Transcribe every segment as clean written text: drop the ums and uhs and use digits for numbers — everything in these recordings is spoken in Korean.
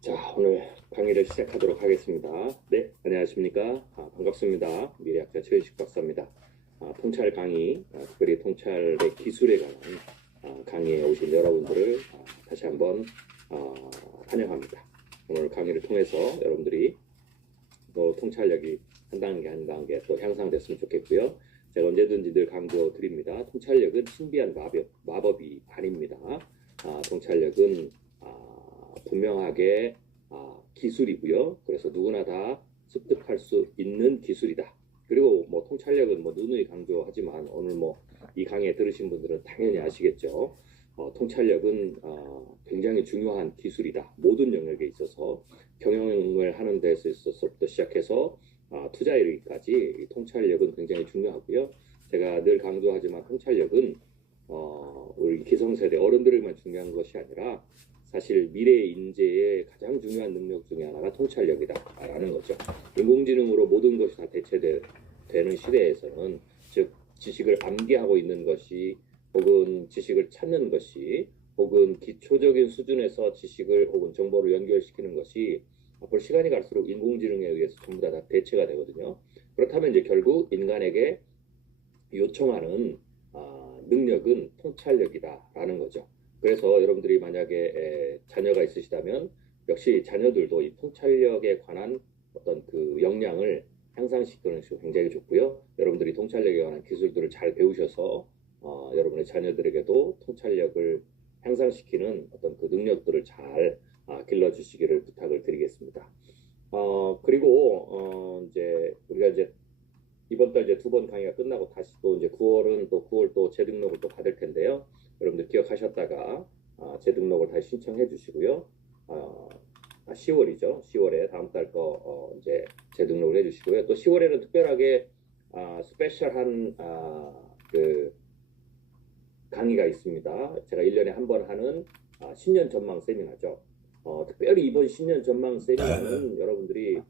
자, 오늘 강의를 시작하도록 하겠습니다. 네, 안녕하십니까. 반갑습니다. 미래학자 최윤식 박사입니다. 통찰 강의, 특별히 통찰의 기술에 관한 강의에 오신 여러분들을 다시 한번 환영합니다. 오늘 강의를 통해서 여러분들이 또 통찰력이 한 단계 한 단계 또 향상됐으면 좋겠고요. 제가 언제든지 늘 강조 드립니다. 통찰력은 신비한 마법이 아닙니다. 통찰력은 분명하게 기술이고요. 그래서 누구나 다 습득할 수 있는 기술이다. 그리고 뭐 통찰력은 뭐 누누이 강조하지만 오늘 뭐 이 강의 들으신 분들은 당연히 아시겠죠. 통찰력은 굉장히 중요한 기술이다. 모든 영역에 있어서 경영을 하는 데서 있어서부터 시작해서 투자에 이르기까지 통찰력은 굉장히 중요하고요. 제가 늘 강조하지만 통찰력은 우리 기성세대 어른들에게만 중요한 것이 아니라 사실 미래 인재의 가장 중요한 능력 중에 하나가 통찰력이다라는 거죠. 인공지능으로 모든 것이 다 대체되는 시대에서는 즉 지식을 암기하고 있는 것이 혹은 지식을 찾는 것이 혹은 기초적인 수준에서 지식을 혹은 정보를 연결시키는 것이 앞으로 시간이 갈수록 인공지능에 의해서 전부 다 대체가 되거든요. 그렇다면 이제 결국 인간에게 요청하는 능력은 통찰력이다라는 거죠. 그래서 여러분들이 만약에 자녀가 있으시다면 역시 자녀들도 이 통찰력에 관한 어떤 그 역량을 향상시키는 것이 굉장히 좋고요. 여러분들이 통찰력에 관한 기술들을 잘 배우셔서 여러분의 자녀들에게도 통찰력을 향상시키는 어떤 그 능력들을 잘 길러주시기를 부탁을 드리겠습니다. 그리고 이제 우리가 이제 이번 달 이제 두 번 강의가 끝나고 다시 또 이제 9월은 또 9월 또 재등록을 또 받을 텐데요. 여러분들 기억하셨다가 재등록을 다시 신청해 주시고요. 10월이죠. 10월에 다음 달 거 이제 재등록을 해 주시고요. 또 10월에는 특별하게 스페셜한 그 강의가 있습니다. 제가 1년에 한 번 하는 신년 전망 세미나죠. 특별히 이번 신년 전망 세미나는 여러분들이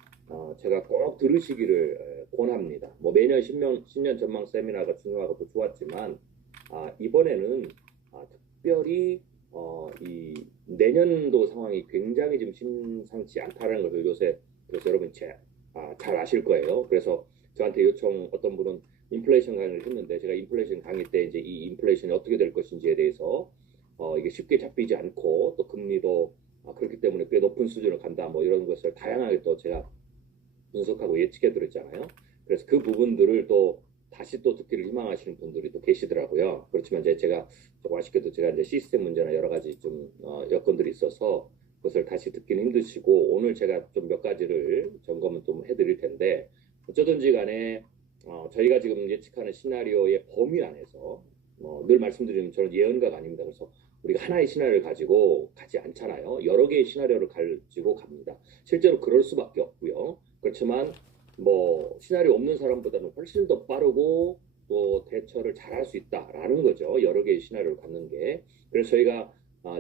제가 꼭 들으시기를 권합니다. 뭐 매년 신년 전망 세미나가 중요하고 또 좋았지만 이번에는 특별히 이 내년도 상황이 굉장히 좀 심상치 않다는 것을 요새 그래서 여러분 잘 아실 거예요. 그래서 저한테 요청 어떤 분은 인플레이션 강의를 했는데 제가 인플레이션 강의 때 이제 이 인플레이션이 어떻게 될 것인지에 대해서 이게 쉽게 잡히지 않고 또 금리도 그렇기 때문에 꽤 높은 수준을 간다 뭐 이런 것을 다양하게 또 제가 분석하고 예측해 드렸잖아요. 그래서 그 부분들을 또 다시 또 듣기를 희망하시는 분들이 또 계시더라고요. 그렇지만 이제 제가 조금 아쉽게도 제가 이제 시스템 문제나 여러 가지 좀 여건들이 있어서 그것을 다시 듣기는 힘드시고 오늘 제가 좀 몇 가지를 점검을 좀 해드릴 텐데 어쩌든지 간에 저희가 지금 예측하는 시나리오의 범위 안에서 늘 말씀드리면 저는 예언가가 아닙니다. 그래서 우리가 하나의 시나리오를 가지고 가지 않잖아요. 여러 개의 시나리오를 가지고 갑니다. 실제로 그럴 수밖에 없고요. 그렇지만 뭐 시나리오 없는 사람보다는 훨씬 더 빠르고 또 대처를 잘할 수 있다라는 거죠. 여러 개의 시나리오를 갖는 게. 그래서 저희가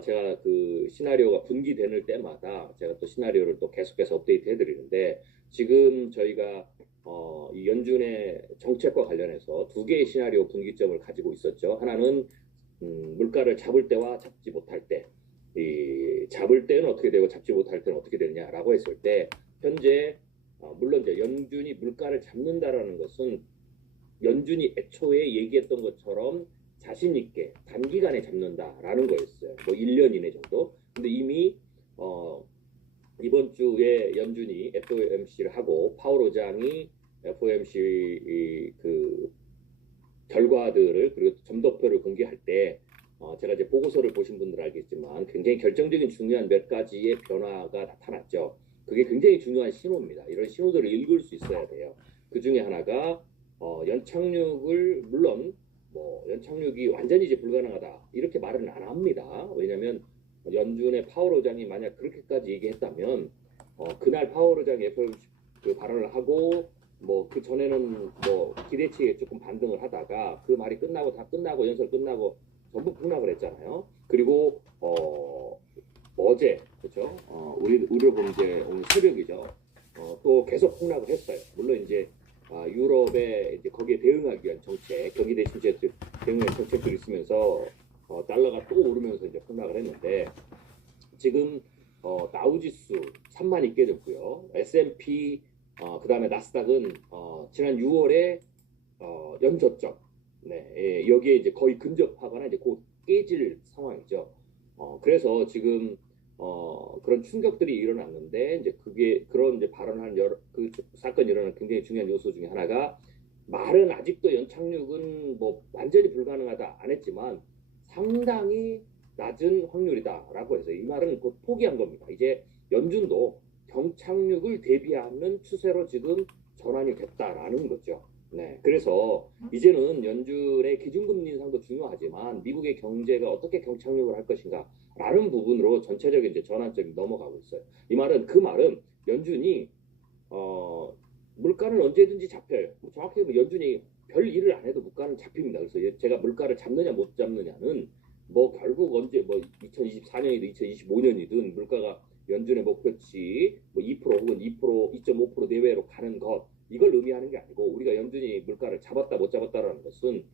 제가 그 시나리오가 분기되는 때마다 제가 또 시나리오를 또 계속해서 업데이트 해드리는데 지금 저희가 이 연준의 정책과 관련해서 두 개의 시나리오 분기점을 가지고 있었죠. 하나는 물가를 잡을 때와 잡지 못할 때, 잡을 때는 어떻게 되고 잡지 못할 때는 어떻게 되느냐라고 했을 때 현재 물론 이제 연준이 물가를 잡는다라는 것은 연준이 애초에 얘기했던 것처럼 자신 있게 단기간에 잡는다라는 거였어요. 뭐 1년 이내 정도. 근데 이미 이번 주에 연준이 FOMC를 하고 파월 의장이 FOMC 그 결과들을 그리고 점도표를 공개할 때 제가 이제 보고서를 보신 분들 알겠지만 굉장히 결정적인 중요한 몇 가지의 변화가 나타났죠. 그게 굉장히 중요한 신호입니다. 이런 신호들을 읽을 수 있어야 돼요. 그 중에 하나가 연착륙을 물론 뭐 연착륙이 완전히 이제 불가능하다 이렇게 말은 안 합니다. 왜냐하면 연준의 파월 의장이 만약 그렇게까지 얘기했다면 그날 파월 의장이 FOMC 그 발언을 하고 뭐 그 전에는 뭐 기대치에 조금 반등을 하다가 그 말이 끝나고 다 끝나고 연설 끝나고 전부 폭락을 했잖아요. 그리고 어제 그렇죠? 우리로 보면 이제 오늘 새벽이죠. 또 계속 폭락을 했어요. 물론 이제 유럽에 이제 거기에 대응하기 위한 정책, 경기 대신 대응의 정책들이 있으면서 달러가 또 오르면서 이제 폭락을 했는데 지금 다우지수 3만이 깨졌고요. S&P 그다음에 나스닥은 지난 6월에 연저점 네, 여기에 이제 거의 근접하거나 이제 곧 깨질 상황이죠. 그래서 지금 그런 충격들이 일어났는데 이제 그게 그런 이제 발언한 그 사건이 일어난 굉장히 중요한 요소 중에 하나가 말은 아직도 연착륙은 뭐 완전히 불가능하다 안 했지만 상당히 낮은 확률이다라고 해서 이 말은 곧 포기한 겁니다. 이제 연준도 경착륙을 대비하는 추세로 지금 전환이 됐다라는 거죠. 네, 그래서 이제는 연준의 기준금리 인상도 중요하지만 미국의 경제가 어떻게 경착륙을 할 것인가라는 부분으로 전체적인 이제 전환점이 넘어가고 있어요. 이 말은 그 말은 연준이 물가는 언제든지 잡혀요. 정확히 뭐 연준이 별 일을 안 해도 물가는 잡힙니다. 그래서 제가 물가를 잡느냐 못 잡느냐는 뭐 결국 언제 뭐 2024년이든 2025년이든 물가가 연준의 목표치 뭐 2% 혹은 2.5% 내외로 가는 것 이걸 의미하는 게 아니고 우리가 연준이 물가를 잡았다 못 잡았다라는 것은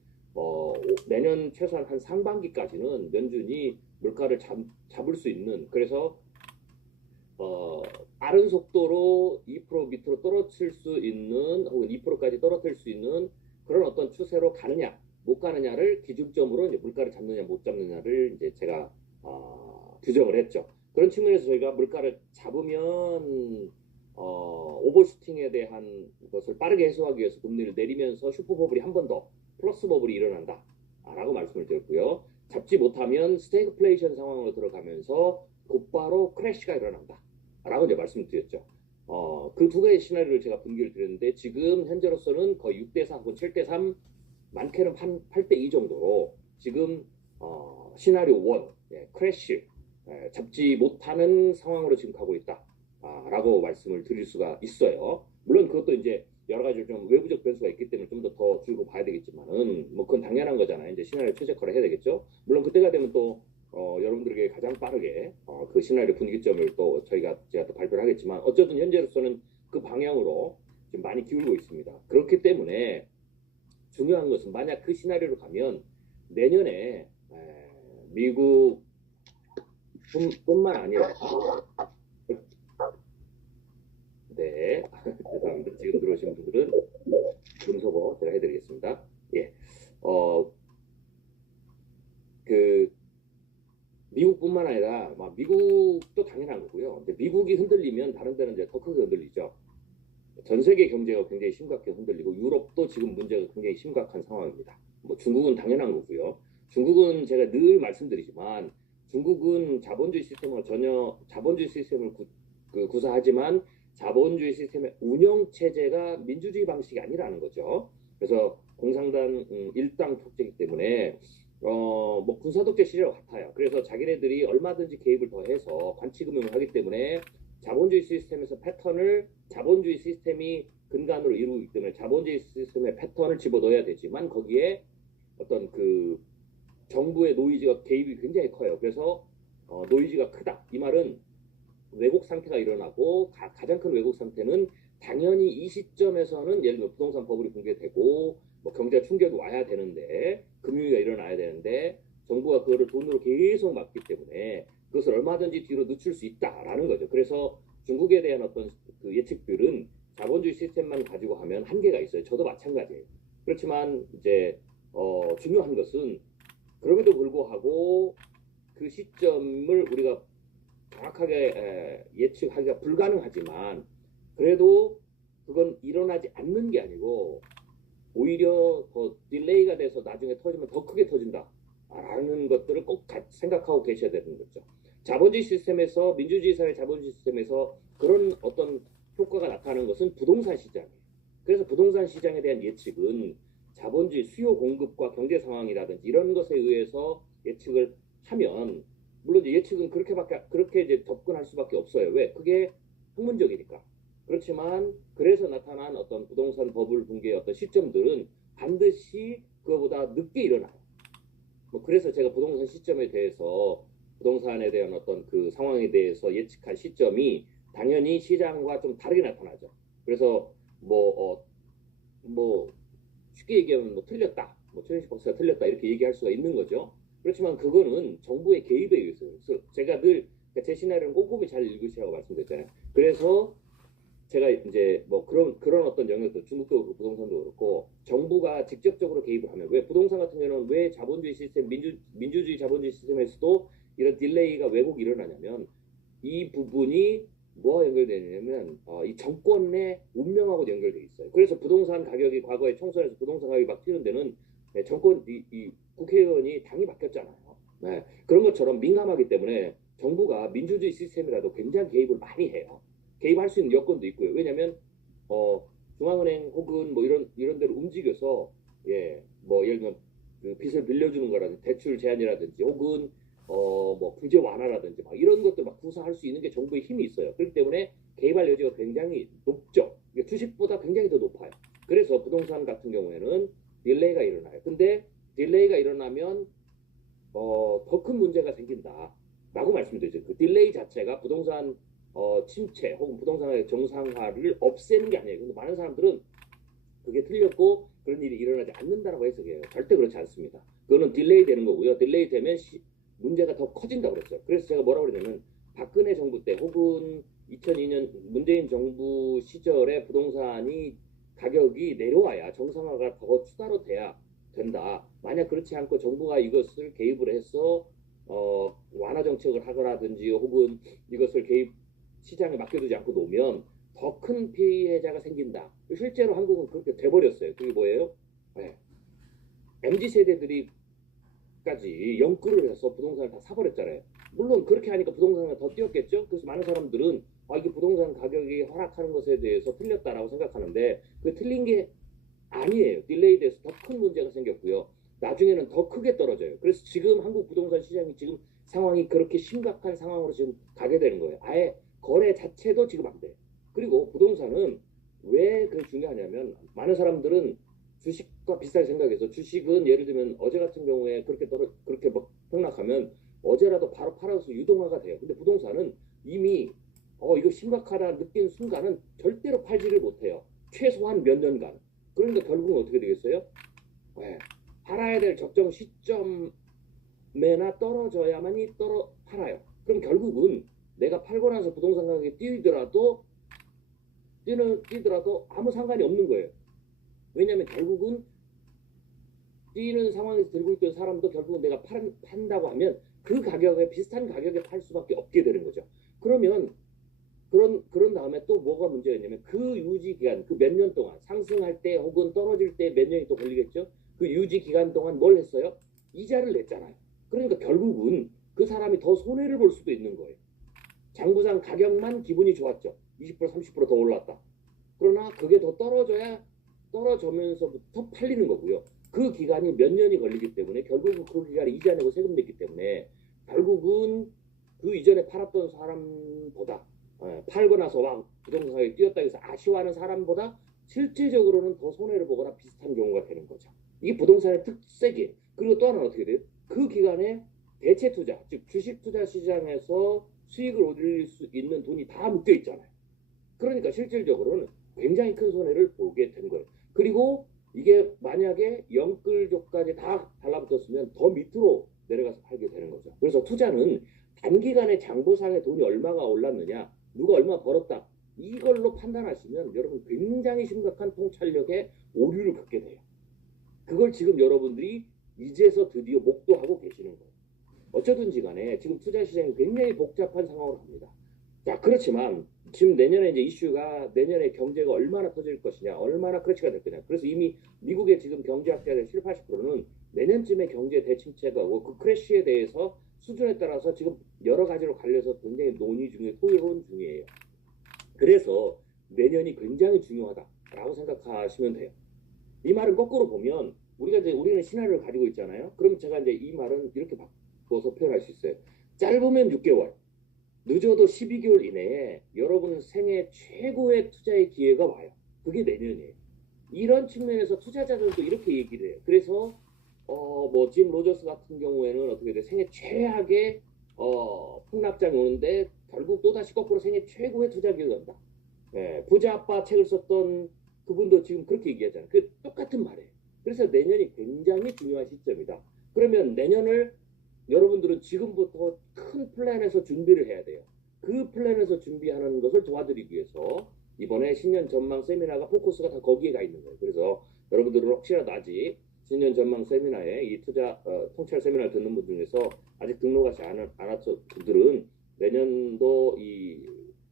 내년 최소한 한 상반기까지는 연준이 물가를 잡을 수 있는 그래서 빠른 속도로 2% 밑으로 떨어질 수 있는 혹은 2%까지 떨어뜨릴 수 있는 그런 어떤 추세로 가느냐 못 가느냐를 기준점으로 이제 물가를 잡느냐 못 잡느냐를 이제 제가 규정을 했죠. 그런 측면에서 저희가 물가를 잡으면 오버슈팅에 대한 것을 빠르게 해소하기 위해서 금리를 내리면서 슈퍼버블이 한 번 더 플러스 버블이 일어난다 라고 말씀을 드렸고요. 잡지 못하면 스태그플레이션 상황으로 들어가면서 곧바로 크래시가 일어난다 라고 이제 말씀을 드렸죠. 그 두 가지 시나리오를 제가 분기를 드렸는데 지금 현재로서는 거의 6대4 혹은 7대3 많게는 8대2 정도로 지금 시나리오 1 크래시 잡지 못하는 상황으로 지금 가고 있다 라고 말씀을 드릴 수가 있어요. 물론 그것도 이제 여러 가지 좀 외부적 변수가 있기 때문에 좀 더 줄고 봐야 되겠지만은 뭐 그건 당연한 거잖아요. 이제 시나리오 최적화를 해야 되겠죠. 물론 그때가 되면 또 여러분들에게 가장 빠르게 그 시나리오 분기점을 또 제가 또 발표를 하겠지만 어쨌든 현재로서는 그 방향으로 좀 많이 기울고 있습니다. 그렇기 때문에 중요한 것은 만약 그 시나리오로 가면 내년에 미국 뿐만 아니라 네 죄송합니다. 지금 들어오신 분들은 금속어 제가 해드리겠습니다. 예, 그 미국뿐만 아니라 미국도 당연한 거고요. 근데 미국이 흔들리면 다른 데는 이제 더 크게 흔들리죠. 전 세계 경제가 굉장히 심각하게 흔들리고 유럽도 지금 문제가 굉장히 심각한 상황입니다. 뭐 중국은 당연한 거고요. 중국은 제가 늘 말씀드리지만 중국은 자본주의 시스템으로 전혀 자본주의 시스템을 구사하지만 자본주의 시스템의 운영 체제가 민주주의 방식이 아니라는 거죠. 그래서 공산당 일당 독재이기 때문에 뭐 군사독재 시절 같아요. 그래서 자기네들이 얼마든지 개입을 더해서 관치금융을 하기 때문에 자본주의 시스템에서 패턴을 자본주의 시스템이 근간으로 이루기 때문에 자본주의 시스템의 패턴을 집어넣어야 되지만 거기에 어떤 그 정부의 노이즈가 개입이 굉장히 커요. 그래서 노이즈가 크다. 이 말은 왜곡 상태가 일어나고 가장 큰 왜곡 상태는 당연히 이 시점에서는 예를 들어 부동산 버블이 붕괴되고 뭐 경제 충격이 와야 되는데 금융위기가 일어나야 되는데 정부가 그거를 돈으로 계속 막기 때문에 그것을 얼마든지 뒤로 늦출 수 있다라는 거죠. 그래서 중국에 대한 어떤 그 예측들은 자본주의 시스템만 가지고 하면 한계가 있어요. 저도 마찬가지예요. 그렇지만 이제 중요한 것은 그럼에도 불구하고 그 시점을 우리가 정확하게 예측하기가 불가능하지만 그래도 그건 일어나지 않는 게 아니고 오히려 더 딜레이가 돼서 나중에 터지면 더 크게 터진다라는 것들을 꼭 생각하고 계셔야 되는 거죠. 자본주의 시스템에서 민주주의 사회 자본주의 시스템에서 그런 어떤 효과가 나타나는 것은 부동산 시장이에요. 그래서 부동산 시장에 대한 예측은 자본주의 수요 공급과 경제 상황이라든지 이런 것에 의해서 예측을 하면 물론 예측은 그렇게 이제 접근할 수밖에 없어요. 왜? 그게 학문적이니까. 그렇지만 그래서 나타난 어떤 부동산 버블 붕괴의 어떤 시점들은 반드시 그거보다 늦게 일어나요. 뭐 그래서 제가 부동산 시점에 대해서 부동산에 대한 어떤 그 상황에 대해서 예측한 시점이 당연히 시장과 좀 다르게 나타나죠. 그래서 뭐 쉽게 얘기하면 뭐 틀렸다, 뭐 최현식 박사가 틀렸다 이렇게 얘기할 수가 있는 거죠. 그렇지만 그거는 정부의 개입에 의해서. 그래서 제가 늘 그러니까 제 시나리오는 꼼꼼히 잘 읽으시라고 말씀드렸잖아요. 그래서 제가 이제 뭐 그런 어떤 영역도 중국도 그렇고 부동산도 그렇고 정부가 직접적으로 개입을 하면 왜 부동산 같은 경우는 왜 자본주의 시스템 민주주의 자본주의 시스템에서도 이런 딜레이가 왜곡 일어나냐면 이 부분이 뭐와 연결되냐면 이 정권의 운명하고 연결돼 있어요. 그래서 부동산 가격이 과거에 총선에서 부동산 가격이 막 튀는 데는 정권 이 국회의원이 당이 바뀌었잖아요. 네, 그런 것처럼 민감하기 때문에 정부가 민주주의 시스템이라도 굉장히 개입을 많이 해요. 개입할 수 있는 여건도 있고요. 왜냐하면 중앙은행 혹은 뭐 이런 데로 움직여서 뭐 예를 들면 그 빚을 빌려주는 거라든지 대출 제한이라든지 혹은 뭐 규제 완화라든지 막 이런 것들 막 구사할 수 있는 게 정부의 힘이 있어요. 그렇기 때문에 개입할 여지가 굉장히 높죠. 주식보다 굉장히 더 높아요. 그래서 부동산 같은 경우에는 딜레이가 일어나요. 근데 딜레이가 일어나면 더 큰 문제가 생긴다라고 말씀드리죠. 그 딜레이 자체가 부동산 침체 혹은 부동산의 정상화를 없애는 게 아니에요. 근데 많은 사람들은 그게 틀렸고 그런 일이 일어나지 않는다라고 해석해요. 절대 그렇지 않습니다. 그거는 딜레이 되는 거고요. 딜레이 되면 문제가 더 커진다고 그랬어요. 그래서 제가 뭐라고 그러냐면 박근혜 정부 때 혹은 2002년 문재인 정부 시절에 부동산이 가격이 내려와야 정상화가 더 추가로 돼야 된다. 만약 그렇지 않고 정부가 이것을 개입을 해서 완화 정책을 하거라든지 혹은 이것을 개입 시장에 맡겨두지 않고 놓으면 더 큰 피해자가 생긴다. 실제로 한국은 그렇게 돼버렸어요. 그게 뭐예요? 네. MZ 세대들이 까지 연끌을 해서 부동산을 다 사버렸잖아요. 물론 그렇게 하니까 부동산이 더 뛰었겠죠. 그래서 많은 사람들은 이게 부동산 가격이 하락하는 것에 대해서 틀렸다라고 생각하는데 그 틀린 게 아니에요. 딜레이 돼서 더 큰 문제가 생겼고요. 나중에는 더 크게 떨어져요. 그래서 지금 한국 부동산 시장이 지금 상황이 그렇게 심각한 상황으로 지금 가게 되는 거예요. 아예 거래 자체도 지금 안 돼요. 그리고 부동산은 왜 그게 중요하냐면 많은 사람들은 주식과 비슷하게 생각해서 주식은 예를 들면 어제 같은 경우에 그렇게 막 폭락하면 어제라도 바로 팔아서 유동화가 돼요. 근데 부동산은 이미 이거 심각하다 느낀 순간은 절대로 팔지를 못해요. 최소한 몇 년간. 그러니까 결국은 어떻게 되겠어요? 네. 팔아야 될 적정 시점에나 떨어져야만이 팔아요. 그럼 결국은 내가 팔고 나서 부동산 가격이 뛰더라도 아무 상관이 없는 거예요. 왜냐하면 결국은 뛰는 상황에서 들고 있던 사람도 결국은 내가 판다고 하면 그 가격에 비슷한 가격에 팔 수밖에 없게 되는 거죠. 그러면 그런 다음에 또 뭐가 문제가 있냐면 그 유지 기간, 그 몇 년 동안 상승할 때 혹은 떨어질 때 몇 년이 또 걸리겠죠. 그 유지 기간 동안 뭘 했어요? 이자를 냈잖아요. 그러니까 결국은 그 사람이 더 손해를 볼 수도 있는 거예요. 장부상 가격만 기분이 좋았죠. 20% 30%더 올랐다. 그러나 그게 더 떨어지면서부터 팔리는 거고요. 그 기간이 몇 년이 걸리기 때문에 결국은 그 기간에 이자 내고 세금 냈기 때문에 결국은 그 이전에 팔았던 사람보다 팔고 나서 막 부동산 가격이 뛰었다 해서 아쉬워하는 사람보다 실질적으로는 더 손해를 보거나 비슷한 경우가 되는 거죠. 이게 부동산의 특색이에요. 그리고 또 하나는 어떻게 돼요? 그 기간에 대체 투자, 즉 주식 투자 시장에서 수익을 올릴 수 있는 돈이 다 묶여 있잖아요. 그러니까 실질적으로는 굉장히 큰 손해를 보게 된 거예요. 그리고 이게 만약에 영끌족까지 다 달라붙었으면 더 밑으로 내려가서 팔게 되는 거죠. 그래서 투자는 단기간에 장부상에 돈이 얼마가 올랐느냐, 누가 얼마 벌었다, 이걸로 판단하시면 여러분 굉장히 심각한 통찰력에 오류를 겪게 돼요. 그걸 지금 여러분들이 이제서 드디어 목도하고 계시는 거예요. 어쩌든지 간에 지금 투자 시장이 굉장히 복잡한 상황으로 갑니다. 자, 그렇지만 지금 내년에 이제 이슈가 내년에 경제가 얼마나 터질 것이냐, 얼마나 크래시가 될 거냐. 그래서 이미 미국의 지금 경제학자들 7, 80%는 내년쯤에 경제 대침체가 오고 그 크래시에 대해서 수준에 따라서 지금 여러 가지로 갈려서 굉장히 논의 중에 토론 중이에요. 그래서 내년이 굉장히 중요하다라고 생각하시면 돼요. 이 말은 거꾸로 보면 우리는 시나리오를 가지고 있잖아요. 그럼 제가 이제 이 말은 이렇게 바꿔서 표현할 수 있어요. 짧으면 6개월, 늦어도 12개월 이내에 여러분 생애 최고의 투자의 기회가 와요. 그게 내년이에요. 이런 측면에서 투자자들도 이렇게 얘기를 해요. 그래서 짐 로저스 같은 경우에는 어떻게 돼? 생애 최악의 폭락장이 오는데 결국 또다시 거꾸로 생애 최고의 투자 기회가 온다. 부자 아빠 책을 썼던 그분도 지금 그렇게 얘기하잖아요. 똑같은 말이에요. 그래서 내년이 굉장히 중요한 시점이다. 그러면 내년을 여러분들은 지금부터 큰 플랜에서 준비를 해야 돼요. 그 플랜에서 준비하는 것을 도와드리기 위해서 이번에 신년 전망 세미나가 포커스가 다 거기에 가 있는 거예요. 그래서 여러분들은 혹시라도 아직 신년 전망 세미나에 이 투자 통찰 세미나를 듣는 분 중에서 아직 등록하지 않았던 분들은 내년도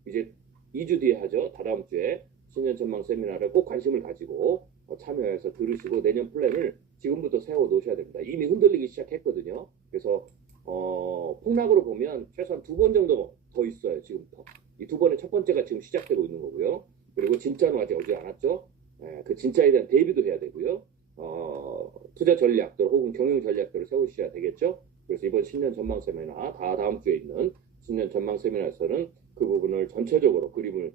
이제 2주 뒤에 하죠. 다다음 주에 신년 전망 세미나를 꼭 관심을 가지고 참여해서 들으시고 내년 플랜을 지금부터 세워 놓으셔야 됩니다. 이미 흔들리기 시작했거든요. 그래서 폭락으로 보면 최소한 2번 정도 더 있어요. 지금부터. 이 2번의 첫 번째가 지금 시작되고 있는 거고요. 그리고 진짜는 아직 오지 않았죠. 그 진짜에 대한 대비도 해야 되고요. 투자 전략들 혹은 경영 전략들을 세우셔야 되겠죠. 그래서 이번 신년 전망 세미나 다음 주에 있는 신년 전망 세미나에서는 그 부분을 전체적으로 그림을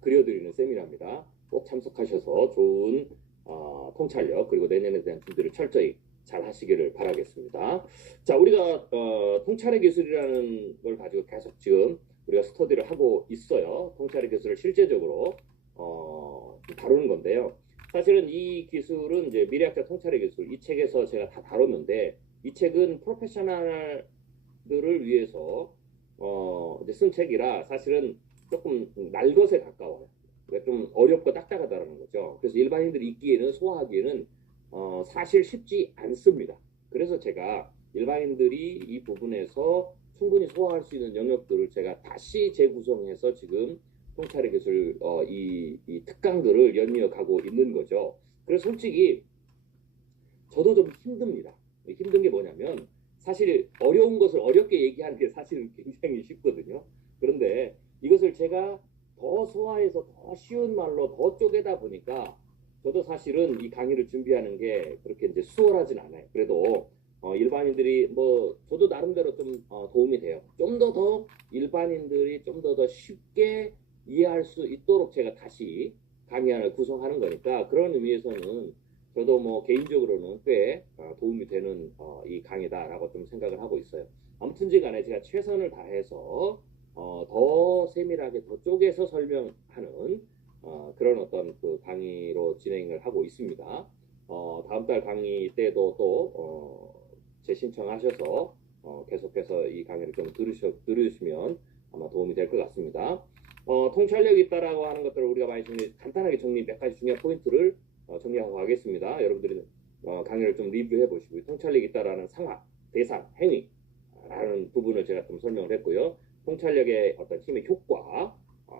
그려드리는 세미나입니다. 꼭 참석하셔서 좋은 통찰력 그리고 내년에 대한 준비를 철저히 잘 하시기를 바라겠습니다. 자, 우리가 통찰의 기술이라는 걸 가지고 계속 지금 우리가 스터디를 하고 있어요. 통찰의 기술을 실제적으로 다루는 건데요. 사실은 이 기술은 이제 미래학자 통찰의 기술 이 책에서 제가 다 다뤘는데 이 책은 프로페셔널들을 위해서 이제 쓴 책이라 사실은 조금 날 것에 가까워요. 그러니까 좀 어렵고 딱딱하다는 거죠. 그래서 일반인들이 읽기에는 소화하기에는 사실 쉽지 않습니다. 그래서 제가 일반인들이 이 부분에서 충분히 소화할 수 있는 영역들을 제가 다시 재구성해서 지금 통찰의 기술 이 특강들을 연이어 가고 있는 거죠. 그래서 솔직히 저도 좀 힘듭니다. 힘든 게 뭐냐면 사실 어려운 것을 어렵게 얘기하는 게 사실은 굉장히 쉽거든요. 그런데 이것을 제가 더 소화해서 더 쉬운 말로 더 쪼개다 보니까 저도 사실은 이 강의를 준비하는 게 그렇게 이제 수월하진 않아요. 그래도 일반인들이 뭐 저도 나름대로 좀 도움이 돼요. 좀 더 일반인들이 좀 더 쉽게 이해할 수 있도록 제가 다시 강의안을 구성하는 거니까 그런 의미에서는 저도 뭐 개인적으로는 꽤 도움이 되는 이 강의다라고 좀 생각을 하고 있어요. 아무튼지 간에 제가 최선을 다해서 더 세밀하게 더 쪼개서 설명하는 그런 어떤 그 강의로 진행을 하고 있습니다. 다음 달 강의 때도 또 재신청하셔서 계속해서 이 강의를 좀 들으시면 아마 도움이 될 것 같습니다. 통찰력이 있다라고 하는 것들을 우리가 많이 간단하게 몇 가지 중요한 포인트를 정리하고 가겠습니다. 여러분들이 강의를 좀 리뷰해 보시고 통찰력이 있다라는 상황, 대상, 행위라는 부분을 제가 좀 설명을 했고요. 통찰력의 어떤 힘의 효과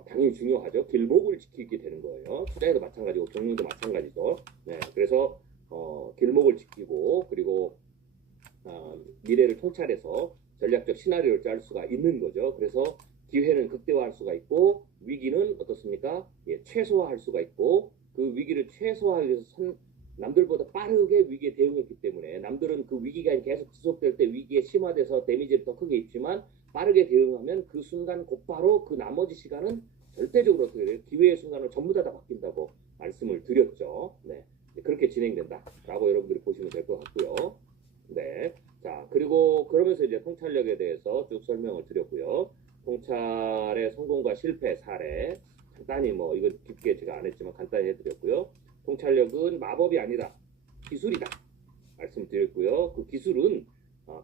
당연히 중요하죠. 길목을 지키게 되는 거예요. 투자에도 마찬가지고 경영도 마찬가지죠. 네, 그래서 길목을 지키고 그리고 미래를 통찰해서 전략적 시나리오를 짤 수가 있는 거죠. 그래서 기회는 극대화할 수가 있고 위기는 어떻습니까? 예, 최소화할 수가 있고 그 위기를 최소화하기 위해서 남들보다 빠르게 위기에 대응했기 때문에 남들은 그 위기가 계속 지속될 때 위기에 심화돼서 데미지를 더 크게 입지만 빠르게 대응하면 그 순간 곧바로 그 나머지 시간은 절대적으로 어떻게 돼요? 기회의 순간으로 전부 다 바뀐다고 말씀을 드렸죠. 네, 그렇게 진행된다라고 여러분들이 보시면 될 것 같고요. 네, 자 그리고 그러면서 이제 통찰력에 대해서 쭉 설명을 드렸고요. 통찰의 성공과 실패 사례 간단히 뭐 이건 깊게 제가 안 했지만 간단히 해드렸고요. 통찰력은 마법이 아니다, 기술이다 말씀드렸고요. 그 기술은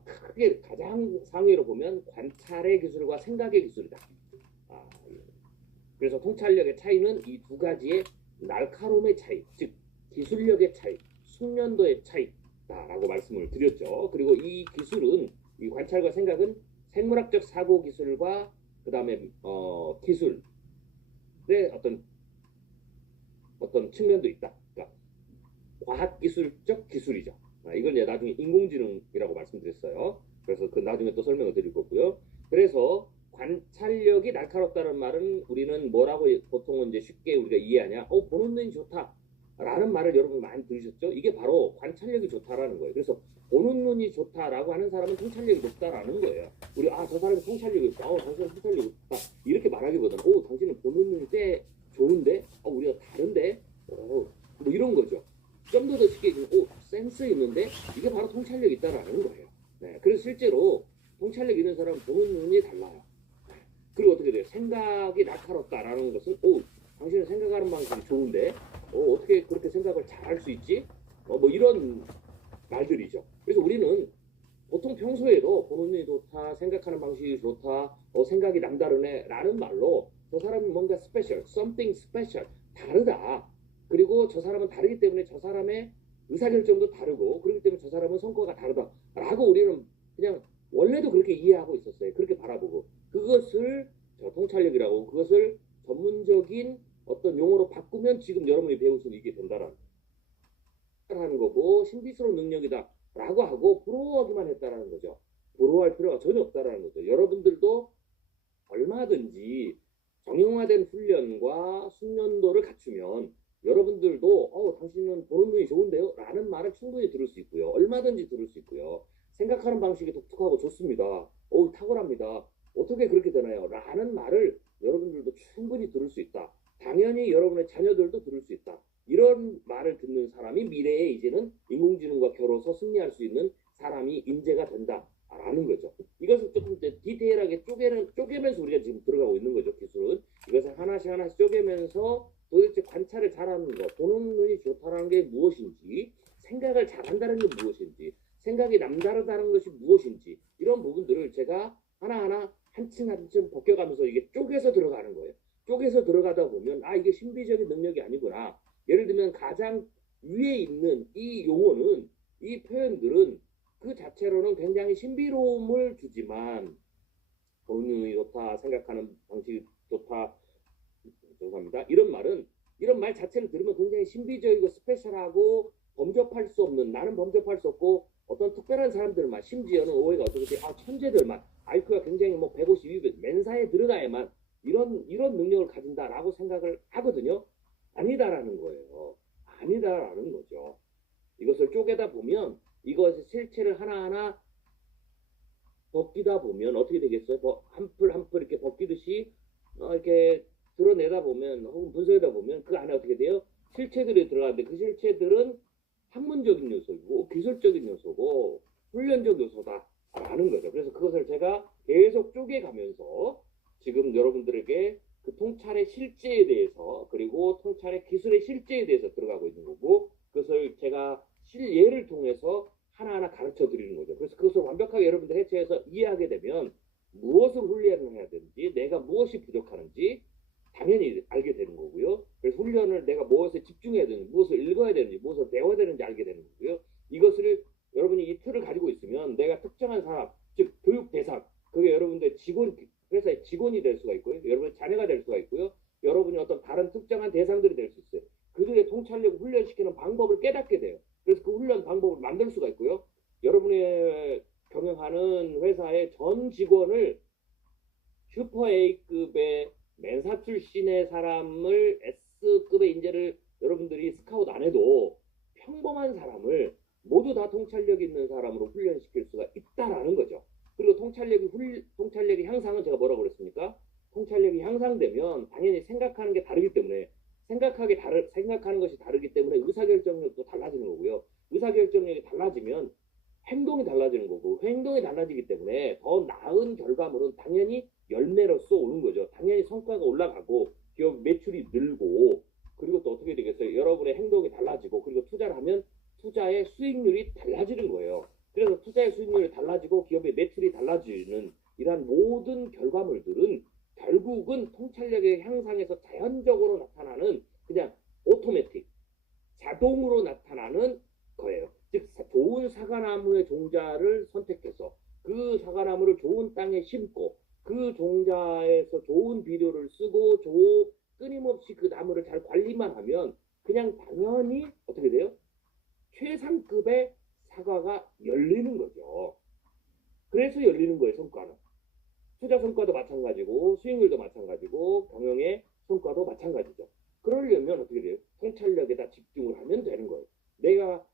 크게 가장 상위로 보면 관찰의 기술과 생각의 기술이다. 그래서 통찰력의 차이는 이 두 가지의 날카로움의 차이, 즉 기술력의 차이, 숙련도의 차이다라고 말씀을 드렸죠. 그리고 이 기술은 이 관찰과 생각은 생물학적 사고 기술과 그 다음에 기술의 어떤 측면도 있다. 그러니까 과학기술적 기술이죠. 이건 이제 나중에 인공지능이라고 말씀드렸어요. 그래서 그 나중에 또 설명을 드릴 거고요. 그래서 관찰력이 날카롭다는 말은 우리는 뭐라고 보통은 이제 쉽게 우리가 이해하냐? 보는 눈이 좋다. 라는 말을 여러분 많이 들으셨죠? 이게 바로 관찰력이 좋다라는 거예요. 그래서 보는 눈이 좋다라고 하는 사람은 통찰력이 높다라는 거예요. 우리 저 사람이 통찰력이 있다. 당신은 통찰력이 높다. 이렇게 말하기보다는 당신은 보는 눈이 꽤 좋은데? 우리가 다른데? 뭐 이런 거죠. 좀 더 쉽게 얘기하면 센스 있는데 이게 바로 통찰력이 있다라는 거예요. 네, 그래서 실제로 통찰력 있는 사람은 보는 눈이 달라요. 그리고 어떻게 돼요? 생각이 날카롭다라는 것은 당신은 생각하는 방식이 좋은데 어떻게 그렇게 생각을 잘 할 수 있지? 뭐 이런 말들이죠. 그래서 우리는 보통 평소에도 보는 눈이 좋다, 생각하는 방식이 좋다, 생각이 남다르네 라는 말로 저 사람이 뭔가 스페셜, something special, 다르다. 그리고 저 사람은 다르기 때문에 저 사람의 의사결정도 다르고 그렇기 때문에 저 사람은 성과가 다르다라고 우리는 그냥 원래도 그렇게 이해하고 있었어요. 그렇게 바라보고 그것을 통찰력이라고 그것을 전문적인 어떤 용어로 바꾸면 지금 여러분이 배울 수 있게 된다라는 거고 신비스러운 능력이다라고 하고 부러워하기만 했다라는 거죠. 부러워할 필요가 전혀 없다라는 거죠. 여러분들도 얼마든지 정형화된 훈련과 숙련도를 갖추면 여러분들도 당신은 보는 눈이 좋은데요? 라는 말을 충분히 들을 수 있고요. 얼마든지 들을 수 있고요. 생각하는 방식이 독특하고 좋습니다. 탁월합니다. 어떻게 그렇게 되나요? 라는 말을 여러분들도 충분히 들을 수 있다. 당연히 여러분의 자녀들도 들을 수 있다. 이런 말을 듣는 사람이 미래에 이제는 인공지능과 겨뤄서 승리할 수 있는 사람이 인재가 된다라는 거죠. 이것을 조금 디테일하게 쪼개면서 우리가 지금 들어가고 있는 거죠. 기술은. 이것을 하나씩 쪼개면서 도대체 관찰을 잘하는 것, 보는 눈이 좋다는 게 무엇인지, 생각을 잘한다는 게 무엇인지, 생각이 남다르다는 것이 무엇인지 이런 부분들을 제가 하나하나 한층 한층 벗겨가면서 이게 쪼개서 들어가는 거예요. 쪼개서 들어가다 보면 이게 신비적인 능력이 아니구나. 예를 들면 가장 위에 있는 이 용어는 이 표현들은 그 자체로는 굉장히 신비로움을 주지만 보는 눈이 좋다, 생각하는 방식이 좋다, 죄송합니다. 이런 말 자체를 들으면 굉장히 신비적이고 스페셜하고 범접할 수 없는 나는 범접할 수 없고 어떤 특별한 사람들만 심지어는 오해가 어떻게 돼? 천재들만 IQ가 굉장히 150, 200 맨사에 들어가야만 이런 능력을 가진다라고 생각을 하거든요. 아니다라는 거예요. 아니다라는 거죠. 이것을 쪼개다 보면 이것의 실체를 하나하나 벗기다 보면 어떻게 되겠어요? 한 풀 한 풀 이렇게 벗기듯이 이렇게 드러내다 보면 혹은 분석하다 보면 그 안에 어떻게 돼요? 실체들이 들어가는데 그 실체들은 학문적인 요소이고 기술적인 요소고 훈련적 요소다라는 거죠. 그래서 그것을 제가 계속 쪼개가면서 지금 여러분들에게 그 통찰의 실제에 대해서 그리고 통찰의 기술의 실제에 대해서 들어가고 있는 거고 그것을 제가 실예를 통해서 하나하나 가르쳐 드리는 거죠. 그래서 그것을 완벽하게 여러분들 해체해서 이해하게 되면 무엇을 훈련을 해야 되는지 내가 무엇이 부족하는지 당연히 알게 되는 거고요. 그래서 훈련을 내가 무엇에 집중해야 되는지, 무엇을 읽어야 되는지, 무엇을 배워야 되는지 알게 되는 거고요. 이것을 여러분이 이 틀을 가지고 있으면 내가 특정한 사람, 즉 교육 대상, 그게 여러분들 회사의 직원이 될 수가 있고요. 여러분의 자녀가 될 수가 있고요. 여러분이 어떤 다른 특정한 대상들이 될 수 있어요. 그들의 통찰력을 훈련시키는 방법을 깨닫게 돼요. 그래서 그 훈련 방법을 만들 수가 있고요. 여러분의 경영하는 회사의 전 직원을 슈퍼 A급의 맨사 출신의 사람을 S급의 인재를 여러분들이 스카우트 안 해도 평범한 사람을 모두 다 통찰력 있는 사람으로 훈련시킬 수가 있다라는 거죠. 그리고 통찰력의 향상은 제가 뭐라고 그랬습니까? 통찰력이 향상되면 당연히 생각하는 게 다르기 때문에 생각하는 것이 다르기 때문에 의사결정력도 달라지는 거고요. 의사결정력이 달라지면 행동이 달라지는 거고 행동이 달라지기 때문에 더 나은 결과물은 당연히 열매로서 오는 거죠. 당연히 성과가 올라가고 기업 매출이 늘고 그리고 또 어떻게 되겠어요? 여러분의 행동이 달라지고 그리고 투자를 하면 투자의 수익률이 달라지는 거예요. 그래서 투자의 수익률이 달라지고 기업의 매출이 달라지는 이러한 모든 결과물들은 결국은 통찰력의 향상에서 자연적으로 나타나는 그냥 오토매틱 자동으로 나타나는 거예요. 즉 좋은 사과나무의 종자를 선택해서 그 사과나무를 좋은 땅에 심고 그 종자에서 좋은 비료를 쓰고 끊임없이 그 나무를 잘 관리만 하면 그냥 당연히 어떻게 돼요? 최상급의 사과가 열리는 거죠. 그래서 열리는 거예요, 성과는. 투자 성과도 마찬가지고 수익률도 마찬가지고 경영의 성과도 마찬가지죠. 그러려면 어떻게 돼요? 통찰력에다 집중을 하면 되는 거예요. 내가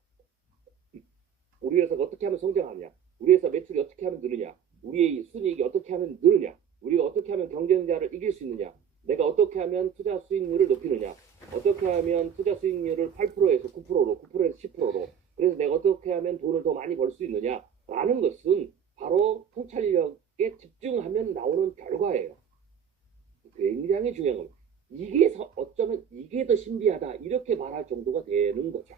우리 회사가 어떻게 하면 성장하냐? 우리 회사 매출이 어떻게 하면 느느냐? 우리의 순이익이 어떻게 하면 느느냐? 우리가 어떻게 하면 경쟁자를 이길 수 있느냐? 내가 어떻게 하면 투자 수익률을 높이느냐? 어떻게 하면 투자 수익률을 8%에서 9%로, 9%에서 10%로 그래서 내가 어떻게 하면 돈을 더 많이 벌 수 있느냐? 라는 것은 바로 통찰력에 집중하면 나오는 결과예요. 굉장히 중요한 겁니다. 이게 어쩌면 이게 더 신비하다 이렇게 말할 정도가 되는 거죠.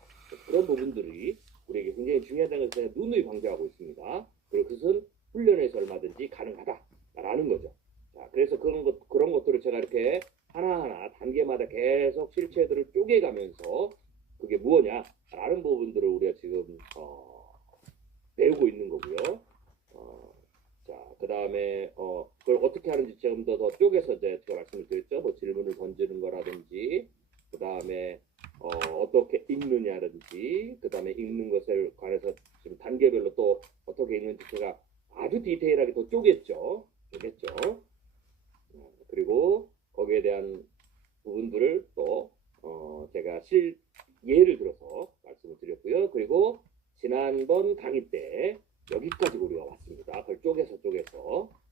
그런 부분들이 우리에게 굉장히 중요하다는 것을 눈을 강조하고 있습니다. 그리고 그것은 훈련에서 얼마든지 가능하다라는 거죠. 자, 그래서 그런 것들을 제가 이렇게 하나하나 단계마다 계속 실체들을 쪼개가면서 그게 무엇냐라는 부분들을 우리가 지금 배우고 있는 거고요. 자, 그 다음에 그걸 어떻게 하는지 좀 더 쪼개서 이제 제가 말씀을 드렸죠. 뭐 질문을 던지는 거라든지, 그 다음에 어떻게 읽느냐든지, 그 다음에 읽는 것에 관해서 지금 단계별로 또 어떻게 읽는지 제가 아주 디테일하게 더 쪼갰죠. 그리고 거기에 대한 부분들을 또 제가 예를 들어서 말씀을 드렸고요. 그리고 지난번 강의 때 여기까지 우리가 왔습니다. 그걸 쪼개서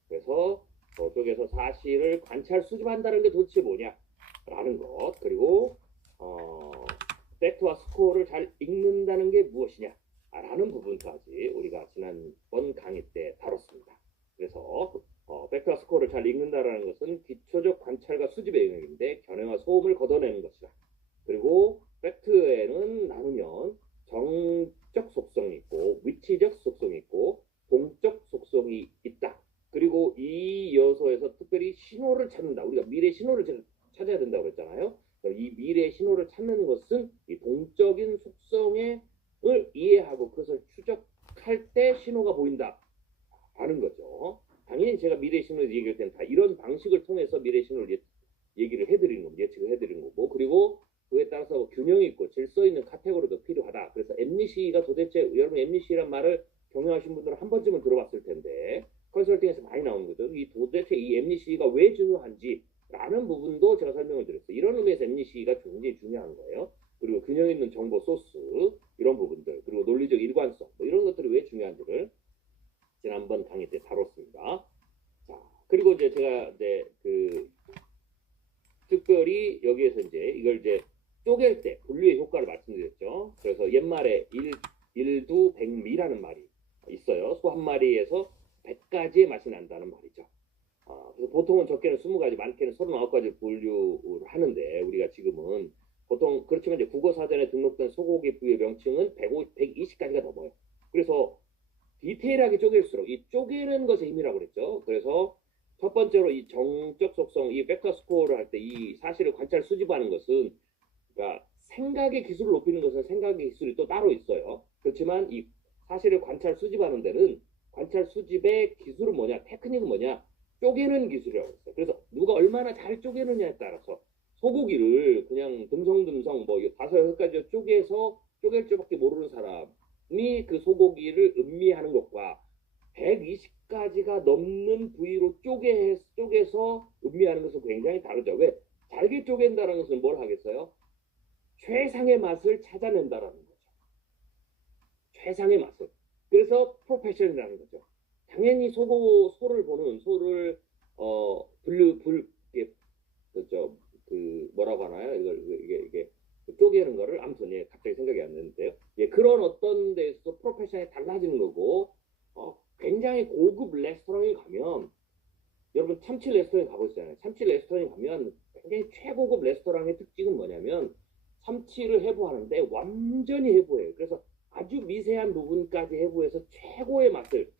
그래서 저쪽에서 사실을 관찰 수집한다는 게 도대체 뭐냐라는 것, 그리고 팩트와 스코어를 잘 읽는다는 게 무엇이냐라는 부분까지 우리가 지난번 강의 때 다뤘습니다. 그래서 팩트와 스코어를 잘 읽는다는 것은 기초적 관찰과 수집의 영역인데 견해와 소음을 걷어내는 것이다. 그리고 팩트에는 나누면 정적 속성이 있고 위치적 속성이 있고 동적 속성이 있다. 그리고 이 요소에서 특별히 신호를 찾는다. 우리가 미래 신호를 찾아야 된다고 그랬잖아요. 이 미래 신호를 찾는 것은 이 동적인 속성을 이해하고 그것을 추적할 때 신호가 보인다 라는 거죠. 당연히 제가 미래 신호를 얘기할 때는 다 이런 방식을 통해서 미래 신호를 얘기를 해드리는 거고, 예측을 해드리는 거고, 그리고 그에 따라서 균형이 있고 질서 있는 카테고리도 필요하다. 그래서 MBC가 도대체, 여러분 MBC란 말을 경영하신 분들은 한 번쯤은 들어봤을 텐데 컨설팅에서 많이 나오는 거죠. 도대체 이 MBC가 왜 중요한지 라는 부분도 제가 설명을 드렸어요. 이런 의미에서 MBC가 굉장히 중요한 거예요. 그리고 균형 있는 정보 소스, 이런 부분들, 그리고 논리적 일관성, 뭐 이런 것들이 왜 중요한지를 지난번 강의 때 다뤘습니다. 자, 그리고 이제 제가 이제 특별히 여기에서 이제 이걸 이제 쪼갤 때 분류의 효과를 말씀드렸죠. 그래서 옛말에 일두 백미라는 말이 있어요. 소 한 마리에서 100가지의 맛이 난다는 말이죠. 그래서 보통은 적게는 20가지, 많게는 39가지 분류를 하는데, 우리가 지금은 보통 그렇지만 이제 국어사전에 등록된 소고기 부위의 명칭은 120가지가 넘어요. 그래서 디테일하게 쪼갤수록 이 쪼개는 것의 힘이라고 그랬죠. 그래서 첫 번째로 이 정적 속성, 이 팩터 스코어를 할 때 이 사실을 관찰 수집하는 것은, 그러니까 생각의 기술을 높이는 것은 생각의 기술이 또 따로 있어요. 그렇지만 이 사실을 관찰 수집하는 데는 관찰 수집의 기술은 뭐냐, 테크닉은 뭐냐, 쪼개는 기술이라고 했어요. 그래서 누가 얼마나 잘 쪼개느냐에 따라서 소고기를 그냥 듬성듬성 뭐 5, 6가지 쪼개서 쪼갤 줄밖에 모르는 사람이 그 소고기를 음미하는 것과 120가지가 넘는 부위로 쪼개서 음미하는 것은 굉장히 다르죠. 왜? 잘게 쪼갠다는 것은 뭘 하겠어요? 최상의 맛을 찾아낸다라는 거죠. 최상의 맛을. 그래서 프로페셔널이라는 거죠. 당연히 소를 보는, 소를 뭐라고 하나요? 이게 쪼개는 거를 아무튼 갑자기 생각이 안 나는데요. 그런 어떤 데서 프로페셔널이 달라지는 거고, 굉장히 고급 레스토랑에 가면, 여러분 참치 레스토랑에 가보시잖아요. 참치 레스토랑에 가면 굉장히 최고급 레스토랑의 특징은 뭐냐면 참치를 해부하는데 완전히 해부해요. 그래서 아주 미세한 부분까지 해부해서 최고의 맛을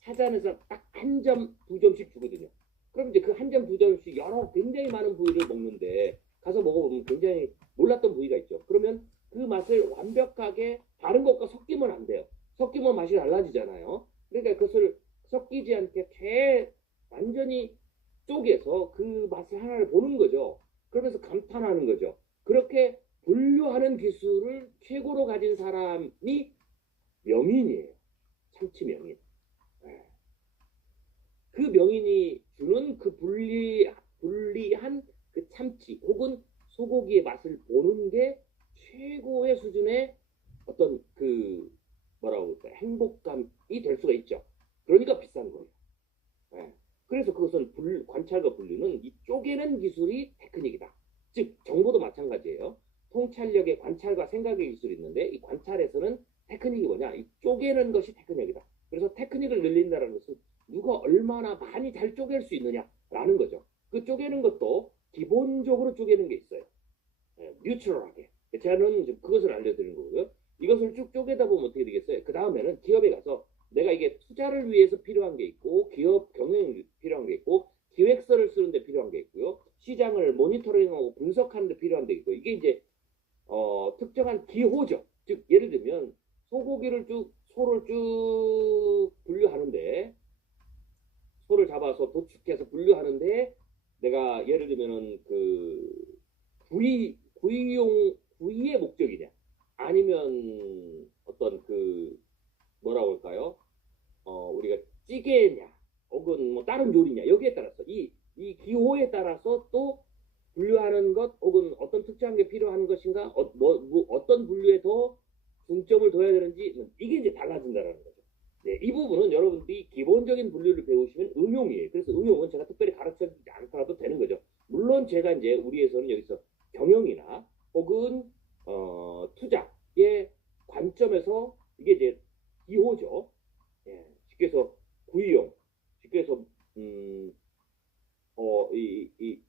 찾아내서 딱 한 점, 두 점씩 주거든요. 그럼 이제 그 한 점, 두 점씩 굉장히 많은 부위를 먹는데 가서 먹어보면 굉장히 몰랐던 부위가 있죠. 그러면 그 맛을 완벽하게 다른 것과 섞이면 안 돼요. 섞이면 맛이 달라지잖아요. 그러니까 그것을 섞이지 않게 완전히 쪼개서 그 맛을 하나를 보는 거죠. 그러면서 감탄하는 거죠. 그렇게 분류하는 기술을 최고로 가진 사람이 명인이에요. 참치 명인. 그 명인이 주는 그 분리한 그 참치 혹은 소고기의 맛을 보는 게 최고의 수준의 어떤 뭐라고 할까요? 행복감이 될 수가 있죠. 그러니까 비싼 거예요. 그래서 그것은 관찰과 분류는 이 쪼개는 기술이 테크닉이다. 즉 정보도 마찬가지예요. 통찰력의 관찰과 생각의 기술이 있는데 이 관찰에서는 테크닉이 뭐냐? 이 쪼개는 것이 테크닉이다. 그래서 테크닉을 늘린다는 것은 누가 얼마나 많이 잘 쪼갤 수 있느냐라는 거죠. 그 쪼개는 것도 기본적으로 쪼개는 게 있어요. 뉴트럴하게. 저는 그것을 알려드리는 거고요. 이것을 쭉 쪼개다 보면 어떻게 되겠어요? 그 다음에는 기업에 가서 내가 이게 투자를 위해서 필요한 게 있고 기업 경영이 필요한 게 있고 기획서를 쓰는데 필요한 게 있고요. 시장을 모니터링하고 분석하는 데 필요한 게 있고 이게 이제 특정한 기호죠. 즉 예를 들면 소를 쭉 분류하는데 소를 잡아서 도축해서 분류하는데 내가 예를 들면은 그 구이의 목적이냐 아니면 어떤 그 뭐라고 할까요? 우리가 찌개냐 혹은 뭐 다른 요리냐 여기에 따라서 이 기호에 따라서 또 분류하는 것 혹은 어떤 특정한 게 필요한 것인가 어떤 분류에 더 중점을 둬야 되는지 이게 이제 달라진다는 거죠. 네, 이 부분은 여러분들이 기본적인 분류를 배우시면 응용이에요. 그래서 응용은 제가 특별히 가르쳐주지 않더라도 되는 거죠. 물론 제가 이제 우리에서는 여기서 경영이나 혹은 투자의 관점에서 이게 이제 기호죠. 예, 쉽게 해서 구이용, 쉽게 해서 이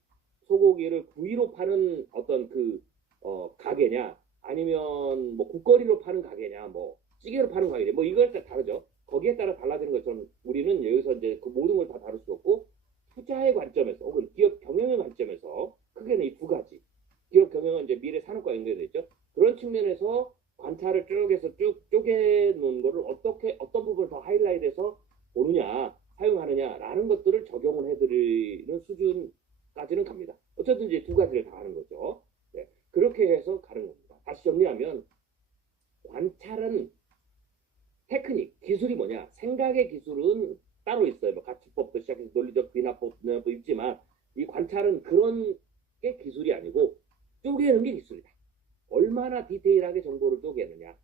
소고기를 구이로 파는 어떤 그 가게냐 아니면 뭐 국거리로 파는 가게냐 뭐 찌개로 파는 가게냐 뭐 이거에 따라 다르죠. 거기에 따라 달라지는 것처럼 우리는 여기서 이제 그 모든 걸 다 다룰 수 없고 투자의 관점에서 혹은 기업 경영의 관점에서 크게는 이 두 가지 기업 경영은 이제 미래 산업과 연결되어 있죠. 그런 측면에서 관찰을 쭉해서 쭉 쪼개놓은 거를 어떤 부분을 더 하이라이트해서 보느냐 사용하느냐라는 것들을 적용을 해드리는 수준까지는 갑니다. 어쨌든 이제 두 가지를 다 하는 거죠. 네, 그렇게 해서 가는 겁니다. 다시 정리하면 관찰은 테크닉, 기술이 뭐냐? 생각의 기술은 따로 있어요. 뭐 가치법도 시작해서 논리적 비납법도 있지만 이 관찰은 그런 게 기술이 아니고 쪼개는 게 기술이다. 얼마나 디테일하게 정보를 쪼개느냐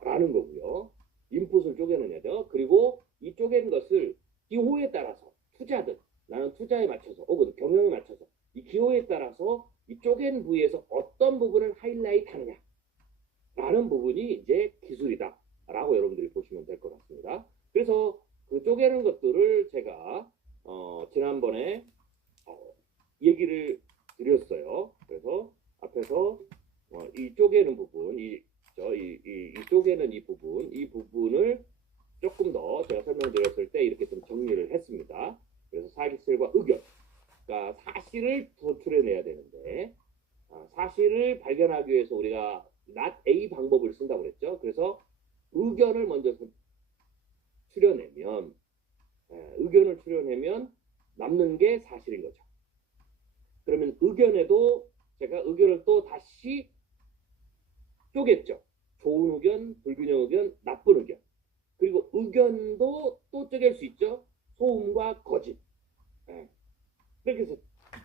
라는 거고요. 인풋을 쪼개느냐죠. 그리고 이 쪼개는 것을 기호에 따라서 투자든 나는 투자에 맞춰서 혹은 경영에 맞춰서 이 기호에 따라서 이 쪼갠 부위에서 어떤 부분을 하이라이트 하느냐 라는 부분이 이제 기술이다 라고 여러분들이 보시면 될 것 같습니다. 그래서 그 쪼개는 것들을 제가 지난번에 얘기를 드렸어요. 그래서 앞에서 이 쪼개는 부분, 이 쪼개는 이 부분을 조금 더 제가 설명드렸을 때 이렇게 좀 정리를 했습니다. 그래서 사실과 의견, 그러니까 사실을 도출해내야 되는데 사실을 발견하기 위해서 우리가 not A 방법을 쓴다고 그랬죠. 그래서 의견을 먼저 의견을 추려내면 남는 게 사실인 거죠. 그러면 의견에도 제가 의견을 또 다시 쪼갰죠. 좋은 의견, 불균형 의견, 나쁜 의견. 그리고 의견도 또 쪼갤 수 있죠. 소음과 거짓. 그렇게 해서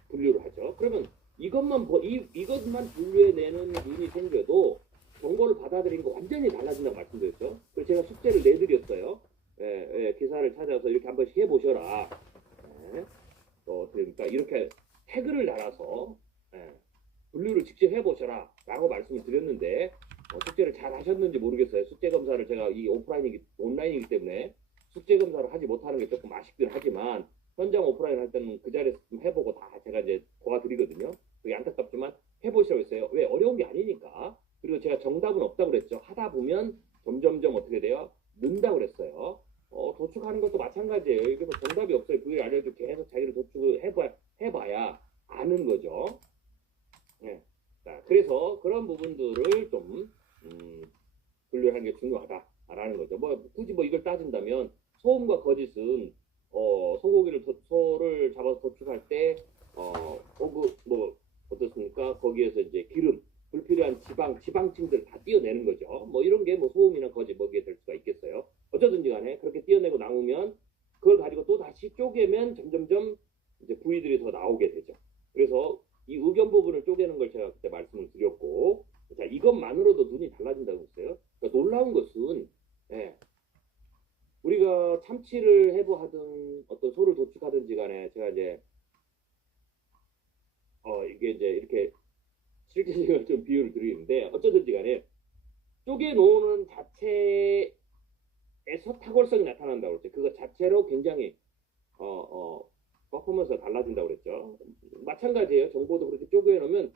분류를 하죠. 그러면 이것만 분류해내는 눈이 생겨도 정보를 받아들이는 거 완전히 달라진다고 말씀드렸죠. 그래서 제가 숙제를 내드렸어요. 기사를 찾아서 이렇게 한 번씩 해보셔라. 그러니까 이렇게 태그를 달아서 분류를 직접 해보셔라 라고 말씀을 드렸는데 숙제를 잘 하셨는지 모르겠어요. 숙제 검사를 제가 이 온라인이기 때문에 숙제 검사를 하지 못하는 게 조금 아쉽긴 하지만 현장 오프라인 할 때는 그 자리에서 좀 해보고 다 제가 이제 도와드리거든요. 그게 안타깝지만 해보시라고 했어요. 왜? 어려운 게 아니니까. 그리고 제가 정답은 없다고 그랬죠. 하다 보면 점점점 어떻게 돼요? 는다고 그랬어요. 도축하는 것도 마찬가지예요. 그래서 정답이 없어요. 그걸 알려주고 계속 자기를 도축을 해봐야 아는 거죠. 네. 자, 그래서 그런 부분들을 좀 분류하는 게 중요하다라는 거죠. 굳이 이걸 따진다면 소음과 거짓은 소를 잡아서 도축할 때 어떻습니까? 거기에서 이제 기름, 불필요한 지방층들을 다 띄어내는 거죠. 이런 게 소음이나 거짓 뭐게 될 수가 있겠어요. 어쩌든지 간에 그렇게 띄어내고 남으면 그걸 가지고 또 다시 쪼개면 점점점 이제 부위들이 더 나오게 되죠. 그래서 이 의견 부분을 쪼개는 걸 제가 그때 말씀을 드렸고, 자, 이것만으로도 눈이 달라진다고 했어요. 그러니까 놀라운 것은, 우리가 참치를 해부하든 어떤 소를 도축하든지 간에 제가 이제, 이게 이제 이렇게 실질적으로 좀 비유를 드리는데, 어쩌든지 간에 쪼개놓는 자체에서 탁월성이 나타난다고 그랬죠. 그거 자체로 굉장히, 퍼포먼스가 달라진다고 그랬죠. 마찬가지예요. 정보도 그렇게 쪼개놓으면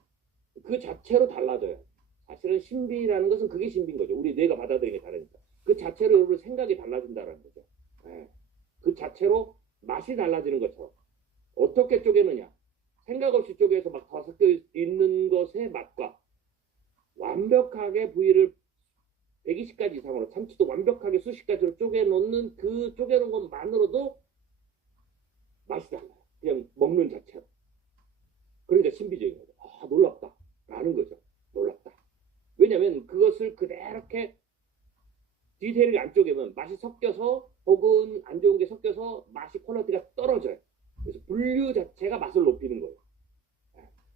그 자체로 달라져요. 사실은 신비라는 것은 그게 신비인 거죠. 우리 뇌가 받아들이는 게 다르니까. 그 자체로 여러분 생각이 달라진다는 거죠. 예. 그 자체로 맛이 달라지는 것처럼. 어떻게 쪼개느냐? 생각 없이 쪼개서 막 다 섞여 있는 것의 맛과 완벽하게 부위를 120가지 이상으로 참치도 완벽하게 수십 가지로 쪼개놓는 그 쪼개놓은 것만으로도 맛이 달라요. 그냥 먹는 자체로. 그러니까 신비적인 거죠. 아, 놀랍다. 라는 거죠. 놀랍다. 왜냐면 그것을 그대로게 디테일을 안 쪼개면 맛이 섞여서 혹은 안 좋은 게 섞여서 맛이 퀄리티가 떨어져요. 그래서 분류 자체가 맛을 높이는 거예요.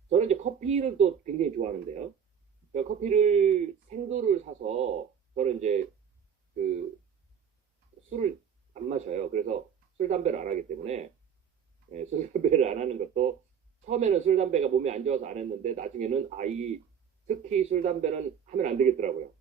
저는 이제 커피를 또 굉장히 좋아하는데요. 그러니까 커피를 생두를 사서 저는 이제 그 술을 안 마셔요. 그래서 술 담배를 안 하기 때문에 술 담배를 안 하는 것도 처음에는 술 담배가 몸에 안 좋아서 안 했는데 나중에는 특히 술 담배는 하면 안 되겠더라고요.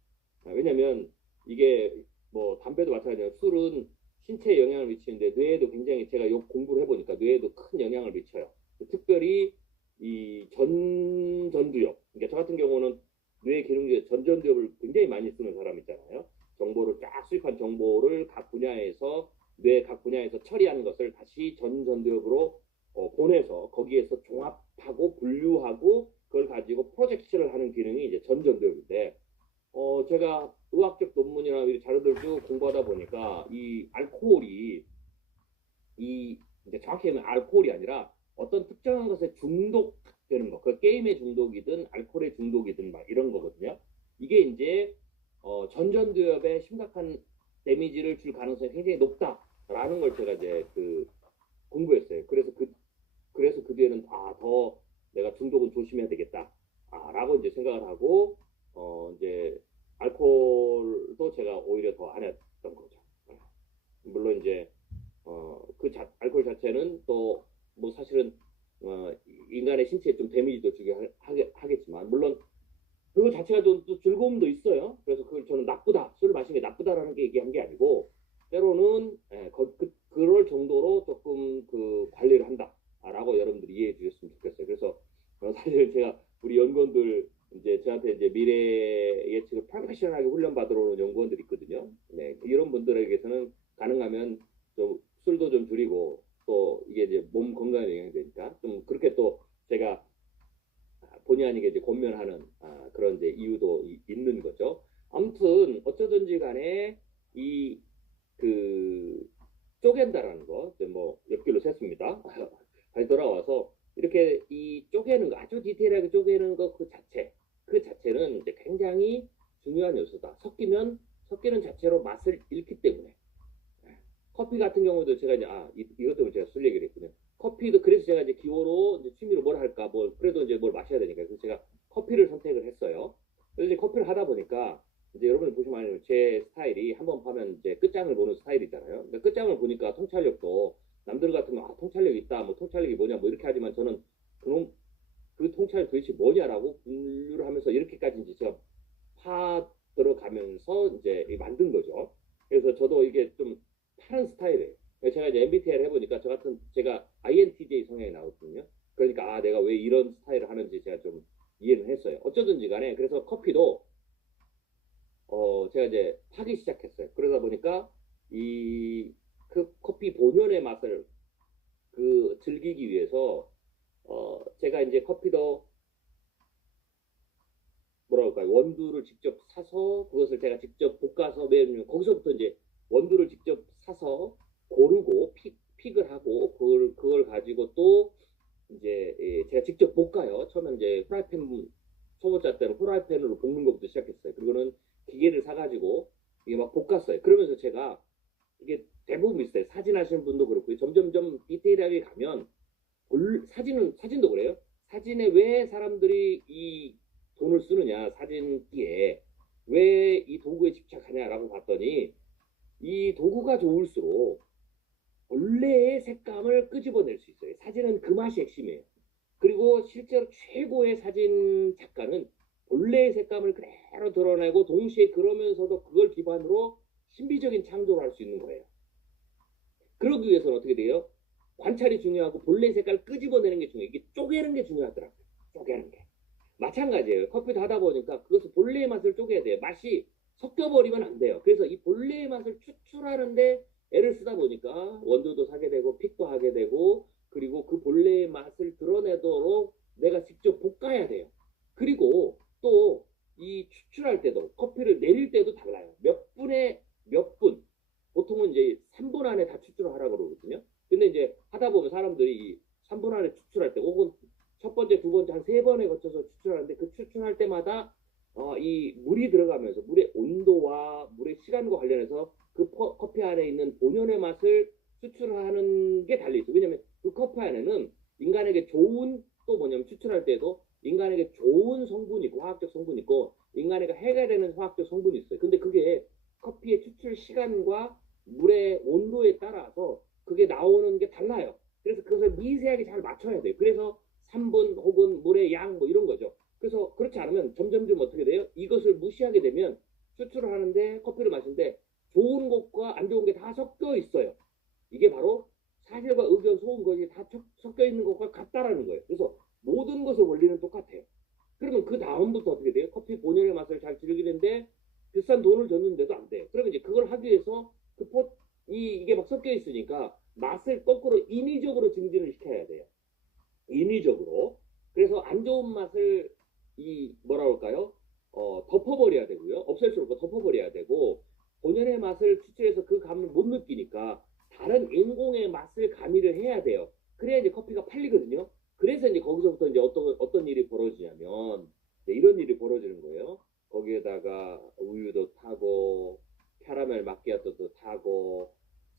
왜냐면 이게 뭐 담배도 마찬가지예요. 술은 신체에 영향을 미치는데 뇌에도 굉장히 제가 요 공부를 해보니까 뇌에도 큰 영향을 미쳐요. 특별히 이 전두엽. 그러니까 저 같은 경우는 뇌 기능 중에 전두엽을 굉장히 많이 쓰는 사람 있잖아요. 정보를 쫙 수집한 정보를 각 분야에서 뇌 각 분야에서 처리하는 것을 다시 전두엽으로 보내서 거기에서 종합하고 분류하고 그걸 가지고 프로젝션을 하는 기능이 이제 전두엽인데 제가 의학적 논문이나 자료들 쭉 공부하다 보니까 이 알코올이 이제 정확히 하면 알코올이 아니라 어떤 특정한 것에 중독되는 거, 그 게임의 중독이든 알코올의 중독이든 막 이런 거거든요. 이게 이제 전두엽에 심각한 데미지를 줄 가능성이 굉장히 높다라는 걸 제가 이제 공부했어요. 그래서 그 뒤에는 더 내가 중독은 조심해야 되겠다. 라고 이제 생각을 하고 이제 알코올도 제가 오히려 더 안 했던 거죠. 물론 이제 알코올 자체는 또 뭐 사실은 인간의 신체에 좀 데미지도 주게 하겠지만 물론 그거 자체가 또 즐거움도 있어요. 그래서 그걸 저는 나쁘다, 술을 마시는 게 나쁘다라는 게 얘기한 게 아니고 때로는 그럴 정도로 조금 관리를 한다라고 여러분들이 이해해 주셨으면 좋겠어요. 그래서 사실 제가 우리 연구원들 이제 저한테 이제 미래 예측을 프로페셔널하게 훈련 받으러 오는 연구원들이 있거든요. 네, 이런 분들에게서는 가능하면 좀 술도 좀 줄이고 또 이게 이제 몸 건강에 영향이 되니까 좀 그렇게 또 제가 본의 아니게 이제 권면하는 그런 이제 이유도 있는 거죠. 아무튼 어쩌든지 간에 쪼갠다라는 거, 뭐 몇 킬로 셌습니다. 다시 돌아와서 이렇게 쪼개는 거, 아주 디테일하게 쪼개는 거 그 자체는 이제 굉장히 중요한 요소다. 섞이는 자체로 맛을 잃기 때문에. 커피 같은 경우도 제가 이제 이것 때문에 제가 술 얘기를 했거든요. 커피도 그래서 제가 이제 기호로 이제 취미로 뭘 할까 그래도 이제 뭘 마셔야 되니까 그래서 제가 커피를 선택을 했어요. 그래서 이제 커피를 하다 보니까 이제 여러분이 보시면 제 스타일이 한번 파면 이제 끝장을 보는 스타일이잖아요. 근데 끝장을 보니까 통찰력도 남들 같으면 통찰력 있다, 뭐 통찰력이 뭐냐, 뭐 이렇게 하지만 저는 그 통찰력 도대체 뭐냐라고 분류를 하면서 이렇게까지 이제 제가 들어가면서 이제 만든 거죠. 그래서 저도 이게 좀 파는 스타일이에요. 제가 이제 MBTI를 해보니까 제가 INTJ 성향이 나왔거든요. 그러니까 내가 왜 이런 스타일을 하는지 제가 좀 이해를 했어요. 어쩌든지 간에 그래서 커피도 제가 이제 파기 시작했어요. 그러다 보니까 그 커피 본연의 맛을 즐기기 위해서 제가 이제 커피도 뭐랄까요, 원두를 직접 사서 그것을 제가 직접 볶아서 매면 거기서부터 이제 원두를 직접 사서 고르고 픽을 하고 그걸 가지고 또 이제 제가 직접 볶아요. 처음에 이제 초보자 때는 프라이팬으로 볶는 것부터 시작했어요. 그리고는 기계를 사가지고 이게 막 볶았어요. 그러면서 제가 이게 대부분 비슷해요. 사진 하시는 분도 그렇고 점점점 디테일하게 가면 사진도 그래요. 사진에 왜 사람들이 이 돈을 쓰느냐, 사진기에 왜 이 도구에 집착하냐라고 봤더니 이 도구가 좋을수록 본래의 색감을 끄집어낼 수 있어요. 사진은 그 맛이 핵심이에요. 그리고 실제로 최고의 사진 작가는 본래의 색감을 그대로 드러내고 동시에 그러면서도 그걸 기반으로 신비적인 창조를 할 수 있는 거예요. 그러기 위해서는 어떻게 돼요? 관찰이 중요하고 본래 색깔을 끄집어내는 게 중요해요. 이게 쪼개는 게 중요하더라고요. 쪼개는 게. 마찬가지예요. 커피도 하다 보니까 그것을 본래의 맛을 쪼개야 돼요. 맛이 섞여버리면 안 돼요. 그래서 이 본래의 맛을 추출하는데 애를 쓰다 보니까 원두도 사게 되고 픽도 하게 되고 그리고 그 본래의 맛을 드러내도록 내가 직접 볶아야 돼요. 그리고 또 이 추출할 때도 커피를 내릴 때도 달라요. 몇 분에 몇 분. 보통은 이제 3분 안에 다 추출을 하라고 그러거든요. 근데 이제 하다 보면 사람들이 이 3분 안에 추출할 때 혹은 첫 번째, 두 번째 한 세 번에 거쳐서 추출하는데 그 추출할 때마다 이 물이 들어가면서 물의 온도와 물의 시간과 관련해서 그 커피 안에 있는 본연의 맛을 추출하는 게 달려있어요. 왜냐면 그 커피 안에는 인간에게 좋은 또 뭐냐면 추출할 때도 인간에게 좋은 성분이 있고 화학적 성분이 있고 인간에게 해가 되는 화학적 성분이 있어요. 근데 그게 커피의 추출 시간과 물의 온도에 따라서 그게 나오는 게 달라요. 그래서 그것을 미세하게 잘 맞춰야 돼요. 그래서 3분 혹은 물의 양 뭐 이런 거죠. 그래서 그렇지 않으면 점점점 어떻게 돼요? 이것을 무시하게 되면 추출을 하는데 커피를 마시는데 좋은 것과 안 좋은 게 다 섞여 있어요. 이게 바로 사실과 의견, 소음 것이 다 섞여 있는 것과 같다라는 거예요. 그래서 모든 것의 원리는 똑같아요. 그러면 그 다음부터 어떻게 돼요? 커피 본연의 맛을 잘 즐기는데 비싼 돈을 줬는데도 안 돼. 그러면 이제 그걸 하기 위해서 이게 막 섞여 있으니까 맛을 거꾸로 인위적으로 증진을 시켜야 돼요. 인위적으로. 그래서 안 좋은 맛을 뭐라 그럴까요? 덮어버려야 되고요. 없앨 수 없고 덮어버려야 되고 본연의 맛을 추출해서 그 감을 못 느끼니까 다른 인공의 맛을 가미를 해야 돼요. 그래야 이제 커피가 팔리거든요. 그래서 이제 거기서부터 이제 어떤 일이 벌어지냐면 이런 일이 벌어지는 거예요. 거기에다가 우유도 타고 캐러멜 마키아토도 타고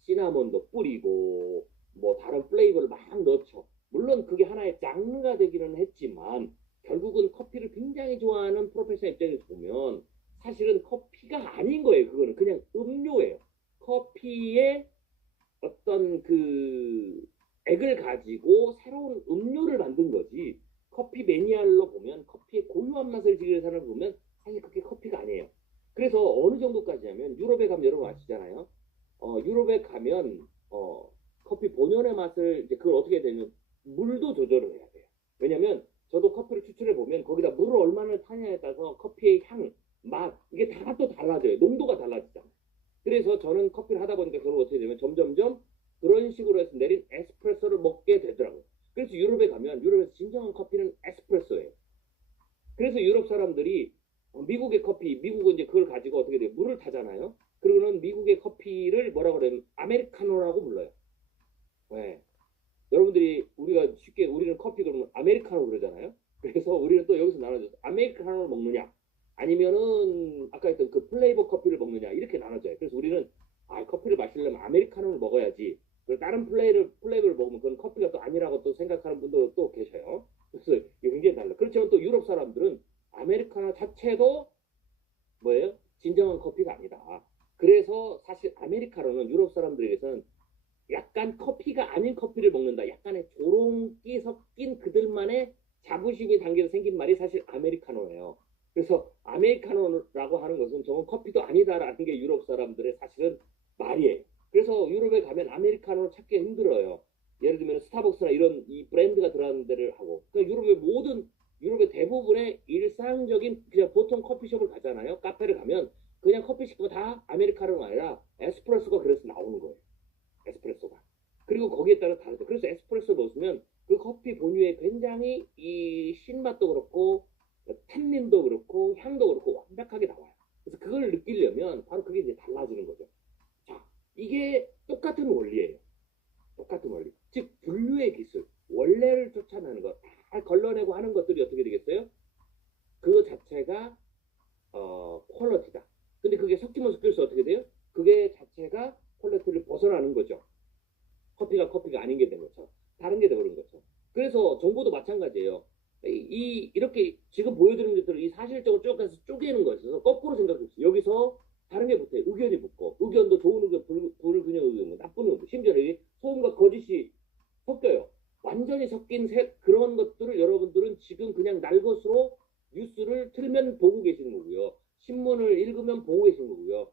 시나몬도 뿌리고 뭐 다른 플레이버를 막 넣죠. 물론 그게 하나의 장르가 되기는 했지만 결국은 커피를 굉장히 좋아하는 프로페셔널 입장에서 보면 사실은 커피가 아닌 거예요. 그거는 그냥 음료예요. 커피의 어떤 그 액을 가지고 새로운 음료를 만든 거지. 커피 매니아로 보면 커피의 고유한 맛을 즐기는 사람을 보면 사실 그게 커피가 아니에요. 그래서 어느 정도까지냐면 유럽에 가면 여러분 아시잖아요. 유럽에 가면 커피 본연의 맛을 이제 그걸 어떻게 해야 되냐면 물도 조절을 해야 돼요. 왜냐면 저도 커피를 추출해 보면 거기다 물을 얼마나 타냐에 따라서 커피의 향, 맛 이게 다 또 달라져요. 농도가 달라지잖아요. 그래서 저는 커피를 하다 보니까 저는 어떻게 되면 점점점 그런 식으로 해서 내린 에스프레소를 먹게 되더라고요. 그래서 유럽에 가면 유럽에서 진정한 커피는 에스프레소예요. 그래서 유럽 사람들이 미국의 커피, 미국은 이제 그걸 가지고 어떻게 돼요? 물을 타잖아요. 그러고는 미국의 커피를 뭐라고 그래요? 아메리카노라고 불러요. 네. 여러분들이 우리는 커피 그러면 아메리카노 그러잖아요. 그래서 우리는 또 여기서 나눠져서 아메리카노를 먹느냐 아니면은 아까 했던 그 플레이버 커피를 먹느냐 이렇게 나눠져요. 그래서 우리는 커피를 마시려면 아메리카노를 먹어야지. 그리고 다른 플레이버를 먹으면 그건 커피가 또 아니라고 또 생각하는 분도 또 계셔요. 그래서 이게 굉장히 달라. 그렇지만 또 유럽 사람들은 아메리카노 자체도 뭐예요? 진정한 커피가 아니다. 그래서 사실 아메리카노는 유럽 사람들에게서는 약간 커피가 아닌 커피를 먹는다. 약간의 조롱기 섞인 그들만의 자부심이 담겨서 생긴 말이 사실 아메리카노예요. 그래서 아메리카노라고 하는 것은 저건 커피도 아니다라는 게 유럽 사람들의 사실은 말이에요. 그래서 유럽에 가면 아메리카노를 찾기 힘들어요. 예를 들면 스타벅스나 이런 이 브랜드가 들어가는 데를 하고 그러니까 유럽의 대부분의 일상적인 그냥 보통 커피숍을 가잖아요. 카페를 가면 그냥 커피 시키면 다 아메리카노가 아니라 에스프레소가 그래서 나오는 거예요. 에스프레소가. 그리고 거기에 따라 다르죠. 그래서 에스프레소 넣으면 그 커피 본유에 굉장히 이 신맛도 그렇고 탄닌도 그렇고 향도 그렇고 완벽하게 나와요. 그래서 그걸 느끼려면 바로 그게 이제 달라지는 거죠. 자, 이게 똑같은 원리예요. 똑같은 원리. 즉 분류의 기술, 원래를 쫓아내는 것, 다 걸러내고 하는 것들이 어떻게 되겠어요? 그 자체가 퀄리티다. 근데 그게 섞이면 섞여서 어떻게 돼요? 그게 자체가 퀄리티를 벗어나는 거죠. 커피가 아닌 게 된 거죠. 다른 게 되버린 거죠. 그래서 정보도 마찬가지예요. 이렇게 지금 보여드리는 것들을 이 사실적으로 쭉 해서 쪼개는 거였어서 거꾸로 생각했어요. 여기서 다른 게 붙어요. 의견이 붙고 의견도 좋은 의견, 불균형 의견, 나쁜 의견, 심지어 소음과 거짓이 섞여요. 완전히 섞인 그런 것들을 여러분들은 지금 그냥 날 것으로 뉴스를 틀면 보고 계시는 거고요. 신문을 읽으면 보고 계시는 거고요.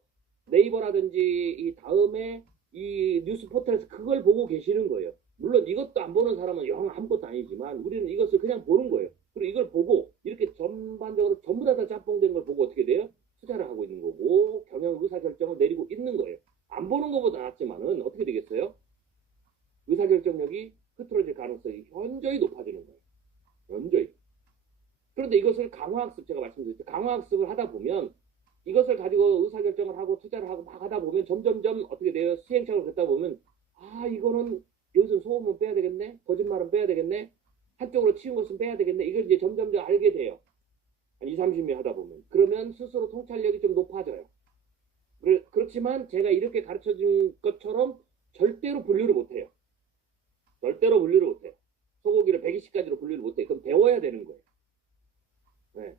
네이버라든지 이 다음에 이 뉴스 포털에서 그걸 보고 계시는 거예요. 물론 이것도 안 보는 사람은 영 아무것도 아니지만 우리는 이것을 그냥 보는 거예요. 그리고 이걸 보고 이렇게 전반적으로 전부 다 짬뽕된 걸 보고 어떻게 돼요? 투자를 하고 있는 거고 그런데 이것을 강화학습, 제가 말씀드렸죠. 강화학습을 하다 보면 이것을 가지고 의사결정을 하고 투자를 하고 막 하다 보면 점점점 어떻게 돼요? 시행착오를 걷다 보면 아, 이거는 여기서 소음은 빼야 되겠네? 거짓말은 빼야 되겠네? 한쪽으로 치운 것은 빼야 되겠네? 이걸 이제 점점점 알게 돼요. 한 2, 30년 하다 보면. 그러면 스스로 통찰력이 좀 높아져요. 그렇지만 제가 이렇게 가르쳐 준 것처럼 절대로 분류를 못해요. 절대로 분류를 못해요. 소고기를 120가지로 분류를 못해요. 그럼 배워야 되는 거예요. 네.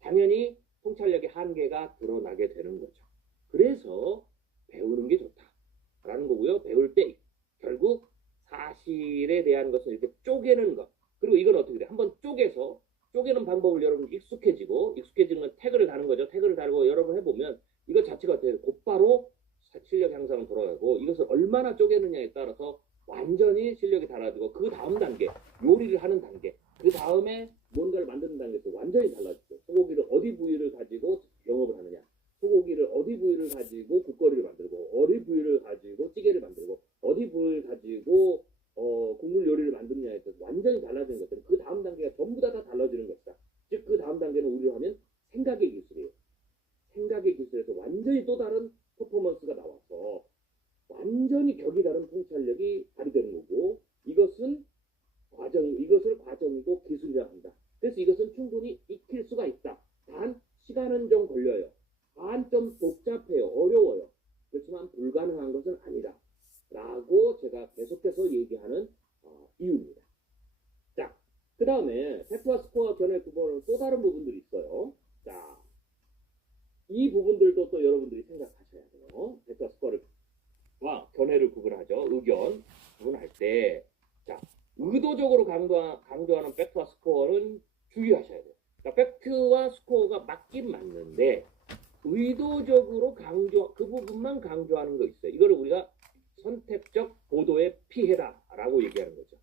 당연히 통찰력의 한계가 드러나게 되는 거죠. 그래서 배우는 게 좋다라는 거고요. 배울 때 결국 사실에 대한 것은 이렇게 쪼개는 것. 그리고 이건 어떻게 돼? 한번 쪼개는 방법을 여러분 익숙해지는 건 태그를 다는 거죠. 태그를 달고 여러분 해보면 이것 자체가 어떻게 돼? 곧바로 실력 향상을 돌아가고 이것을 얼마나 쪼개느냐에 따라서 완전히 실력이 달라지고 그 다음 단계, 요리를 하는 단계, 그 다음에 뭔가를 만드는 단계에서 완전히 달라지죠. 소고기를 어디 부위를 가지고 영업을 하느냐, 소고기를 어디 부위를 가지고 국거리를 만들고, 어디 부위를 가지고 찌개를 만들고, 어디 부위를 가지고 국물 요리를 만드느냐에 따라서 완전히 달라지는 것들은 그 다음 단계가 전부 다 달라지는 것이다. 즉 그 다음 단계는 우리로 하면 생각의 기술이에요. 생각의 기술에서 완전히 또 다른 퍼포먼스가 나와서 완전히 격이 다른 통찰력이 발휘되는 거고, 이것을 과정이고 기술이라 한다. 그래서 이것은 충분히 익힐 수가 있다. 단 시간은 좀 걸려요. 단 좀 복잡해요. 어려워요. 그렇지만 불가능한 것은 아니다. 라고 제가 계속해서 얘기하는 이유입니다. 자, 그 다음에 팩트와 스코어 견해 구분은 또 다른 부분들이 있어요. 자, 이 부분들도 또 여러분들이 생각하셔야 돼요. 팩트와 스코어를 견해를 구분하죠. 의견 구분할 때, 자, 의도적으로 강조하는 팩트와 스코어는 주의하셔야 돼요. 그러니까 팩트와 스코어가 맞긴 맞는데 의도적으로 그 부분만 강조하는 거 있어요. 이거를 우리가 선택적 보도에 피해라라고 얘기하는 거죠.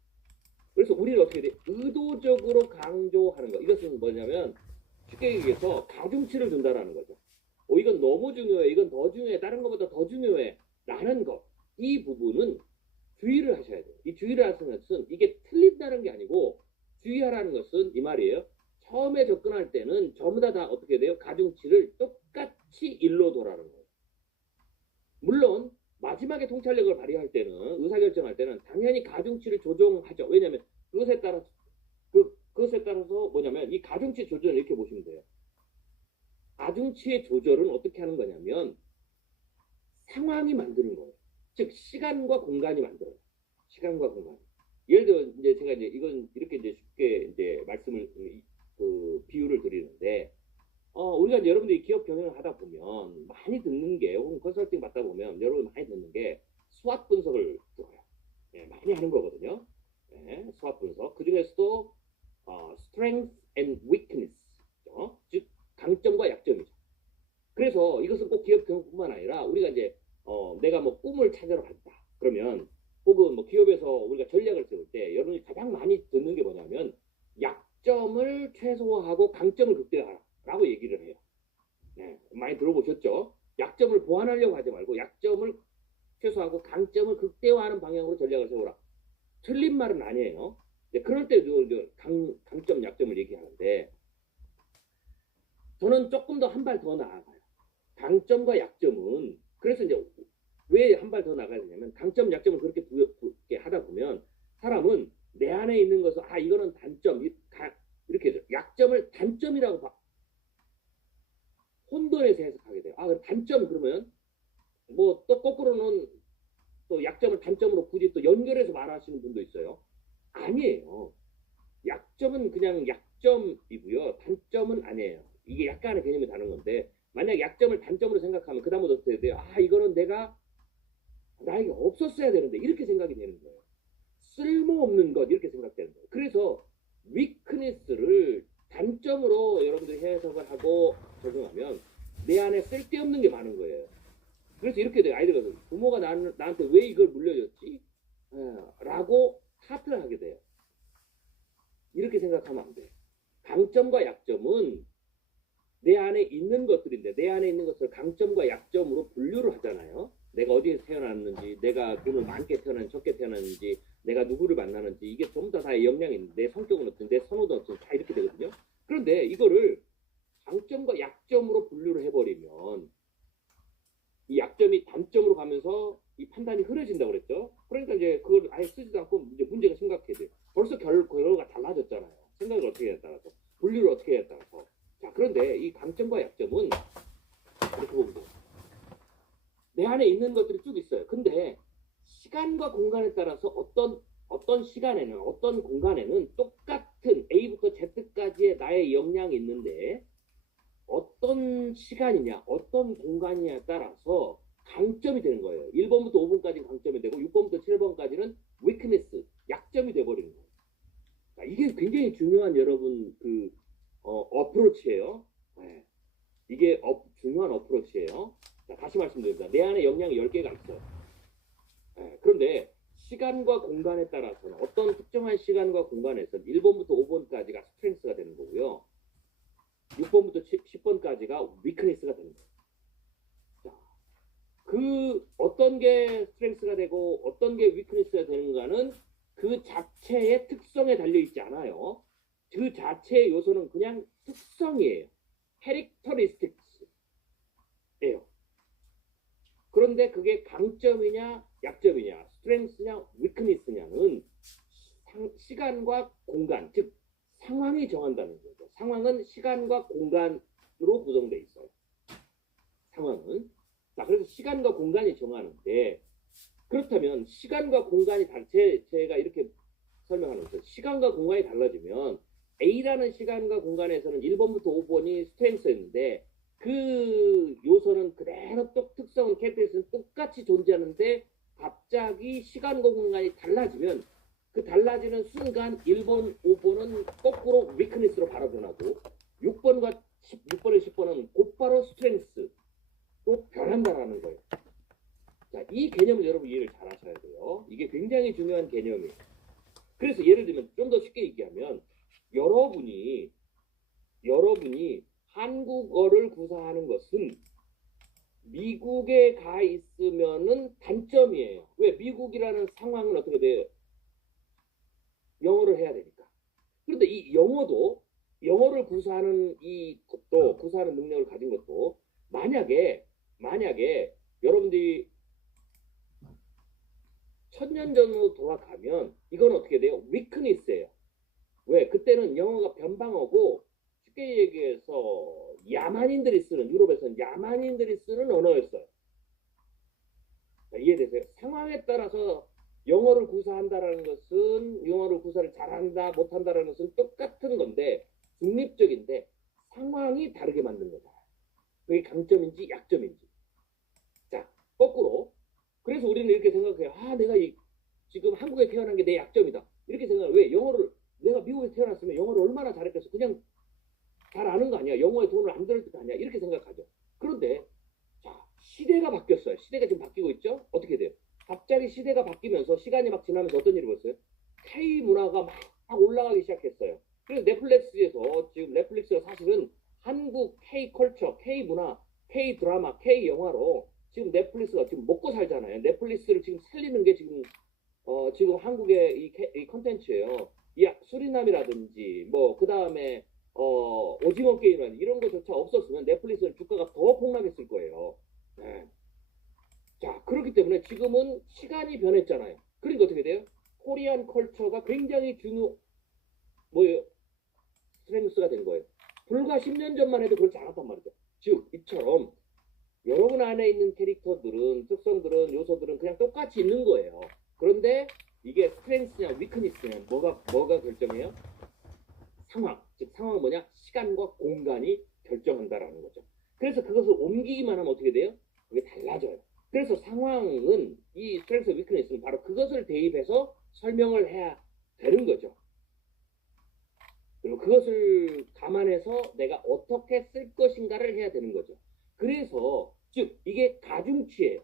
그래서 우리는 어떻게 돼? 의도적으로 강조하는 거. 이것은 뭐냐면 쉽게 얘기해서 가중치를 둔다라는 거죠. 이건 너무 중요해. 이건 더 중요해. 다른 것보다 더 중요해. 라는 것. 이 부분은 주의를 하셔야 돼요. 이 주의를 하시는 것은 이게 틀린다는 게 아니고, 주의하라는 것은 이 말이에요. 처음에 접근할 때는 전부 다 어떻게 돼요? 가중치를 똑같이 일로 돌아가는 거예요. 물론 마지막에 통찰력을 발휘할 때는, 의사결정할 때는 당연히 가중치를 조정하죠. 왜냐하면 그것에 따라서 뭐냐면 이 가중치 조절을 이렇게 보시면 돼요. 가중치의 조절은 어떻게 하는 거냐면 상황이 만드는 거예요. 즉 시간과 공간이 만들어요. 시간과 공간. 예를 들어 이제 제가 이제 이건 이렇게 이제 쉽게 이제 말씀을 비유를 드리는데, 우리가 이제 여러분들이 기업 경영을 하다 보면 많이 듣는 게, 혹은 컨설팅 받다 보면 여러분 많이 듣는 게 스왓 분석을 들어요. 예, 많이 하는 거거든요. 예, 스왓 분석. 그 중에서도 strength and weakness, 즉 강점과 약점이죠. 그래서 이것은 꼭 기업 경영뿐만 아니라 우리가 이제 내가 뭐 꿈을 찾으러 갔다. 그러면 혹은 뭐 기업에서 우리가 전략을 세울 때 여러분이 가장 많이 듣는 게 뭐냐면 약점을 최소화하고 강점을 극대화하라고 얘기를 해요. 네, 많이 들어보셨죠? 약점을 보완하려고 하지 말고 약점을 최소화하고 강점을 극대화하는 방향으로 전략을 세우라. 틀린 말은 아니에요. 네, 그럴 때 강점, 약점을 얘기하는데 저는 조금 더 한 발 더 나아가요. 강점과 약점은, 그래서 이제 왜 한 발 더 나가야 되냐면 강점, 약점을 그렇게 하다 보면 사람은 내 안에 있는 것을 이거는 단점, 이렇게 해서 약점을 단점이라고 혼돈해서 해석하게 돼요. 단점 그러면 뭐 또 거꾸로는 또 약점을 단점으로 굳이 또 연결해서 말하시는 분도 있어요. 아니에요. 약점은 그냥 약점이고요. 단점은 아니에요. 이게 약간의 개념이 다른 건데, 만약 약점을 단점으로 생각하면 그 다음부터 어떻게 돼요? 이거는 나에게 없었어야 되는데, 이렇게 생각이 되는 거예요. 쓸모없는 것, 이렇게 생각되는 거예요. 그래서 위크니스를 단점으로 여러분들이 해석을 하고 적용하면 내 안에 쓸데없는 게 많은 거예요. 그래서 이렇게 돼요. 아이들은 부모가 나한테 왜 이걸 물려줬지? 라고 탓을 하게 돼요. 이렇게 생각하면 안 돼요. 강점과 약점은 내 안에 있는 것들인데, 내 안에 있는 것을 강점과 약점으로 분류를 하잖아요. 내가 어디에서 태어났는지, 내가 돈을 많게 태어났는지 적게 태어났는지, 내가 누구를 만나는지, 이게 전부 다의 역량이 있는데, 내 성격은 어떤지, 내 선호도 어떤지 다 이렇게 되거든요. 그런데 이거를 장점과 약점으로 분류를 해버리면 이 약점이 단점으로 가면서 이 판단이 흐려진다고 그랬죠. 그러니까 이제 그걸 아예 쓰지도 않고 이제 문제가 심각해져요. 벌써 결과가 달라졌잖아요. 생각을 어떻게 해야 따라서 분류를 어떻게 해야 따라서. 자, 그런데 이 강점과 약점은 이렇게 보면 돼요. 내 안에 있는 것들이 쭉 있어요. 근데 시간과 공간에 따라서 어떤 시간에는 어떤 공간에는 똑같은 A부터 Z까지의 나의 역량이 있는데 어떤 시간이냐 어떤 공간이냐에 따라서 강점이 되는 거예요. 1번부터 5번까지는 강점이 되고 6번부터 7번까지는 weakness, 약점이 돼버리는 거예요. 자, 이게 굉장히 중요한 여러분 어프로치예요. 네. 이게 중요한 어프로치예요. 자, 다시 말씀드립니다. 내 안에 역량이 10개가 있어요. 네. 그런데 시간과 공간에 따라서는 어떤 특정한 시간과 공간에서 1번부터 5번까지가 스트렝스가 되는 거고요. 6번부터 10번까지가 위크니스가 되는 거예요. 자, 그 어떤 게 스트렝스가 되고 어떤 게 위크니스가 되는가는 그 자체의 특성에 달려있지 않아요. 그 자체의 요소는 그냥 특성이에요. 캐릭터리스틱스예요. 그런데 그게 강점이냐 약점이냐 스트렝스냐 위크니스냐는 시간과 공간, 즉 상황이 정한다는 거죠. 상황은 시간과 공간으로 구성되어 있어요. 상황은. 자, 그래서 시간과 공간이 정하는데 그렇다면 시간과 공간이 제가 이렇게 설명하는 거죠. 시간과 공간이 달라지면 A라는 시간과 공간에서는 1번부터 5번이 스트렝스였는데 그 요소는 그대로 특성은 캐릭터리스는 똑같이 존재하는데 갑자기 시간과 공간이 달라지면 그 달라지는 순간 1번, 5번은 거꾸로 위크니스로 바로 변하고 6번과 10번은 곧바로 스트렝스로 변한다라는 거예요. 자, 이 개념을 여러분 이해를 잘 하셔야 돼요. 이게 굉장히 중요한 개념이에요. 그래서 예를 들면 좀 더 쉽게 얘기하면 여러분이 한국어를 구사하는 것은 미국에 가 있으면은 단점이에요. 왜? 미국이라는 상황은 어떻게 돼요? 영어를 해야 되니까. 그런데 이 영어를 구사하는 구사하는 능력을 가진 것도 만약에 여러분들이 1000년 전으로 돌아가면 이건 어떻게 돼요? 위크니스예요. 왜? 그때는 영어가 변방어고 쉽게 얘기해서 유럽에서는 야만인들이 쓰는 언어였어요. 자, 이해되세요? 상황에 따라서 영어를 구사한다라는 것은 영어를 구사를 잘한다 못한다라는 것은 똑같은 건데 중립적인데 상황이 다르게 만든 거다. 그게 강점인지 약점인지. 자, 거꾸로 그래서 우리는 이렇게 생각해요. 내가 지금 한국에 태어난 게 내 약점이다. 이렇게 생각해요. 왜? 내가 미국에 태어났으면 영어를 얼마나 잘했겠어. 그냥 잘 아는 거 아니야. 영어에 돈을 안 들을 거 아니야. 이렇게 생각하죠. 그런데 자, 시대가 바뀌었어요. 시대가 지금 바뀌고 있죠. 어떻게 돼요? 갑자기 시대가 바뀌면서 시간이 막 지나면서 어떤 일이 벌어요? K 문화가 막 올라가기 시작했어요. 그래서 넷플릭스에서 지금 넷플릭스가 사실은 한국 K 컬처, K 문화, K 드라마, K 영화로 지금 넷플릭스가 지금 먹고 살잖아요. 넷플릭스를 지금 살리는 게 지금 한국의 이 컨텐츠예요. 수리남이라든지 그 다음에 오징어 게임이라든지 이런 거조차 없었으면 넷플릭스는 주가가 더 폭락했을 거예요. 네. 자, 그렇기 때문에 지금은 시간이 변했잖아요. 그러니까 어떻게 돼요? 코리안 컬처가 굉장히 스트렝스가 된 거예요. 불과 10년 전만 해도 그렇지 않았단 말이죠. 즉, 이처럼 여러분 안에 있는 캐릭터들은, 특성들은, 요소들은 그냥 똑같이 있는 거예요. 그런데 이게 스트렝스냐 위크니스냐 뭐가 결정해요? 즉 상황은 뭐냐? 시간과 공간이 결정한다라는 거죠. 그래서 그것을 옮기기만 하면 어떻게 돼요? 그게 달라져요. 그래서 상황은 이 스트렝스 위크니스는 바로 그것을 대입해서 설명을 해야 되는 거죠. 그리고 그것을 감안해서 내가 어떻게 쓸 것인가를 해야 되는 거죠. 그래서 즉 이게 가중치예요.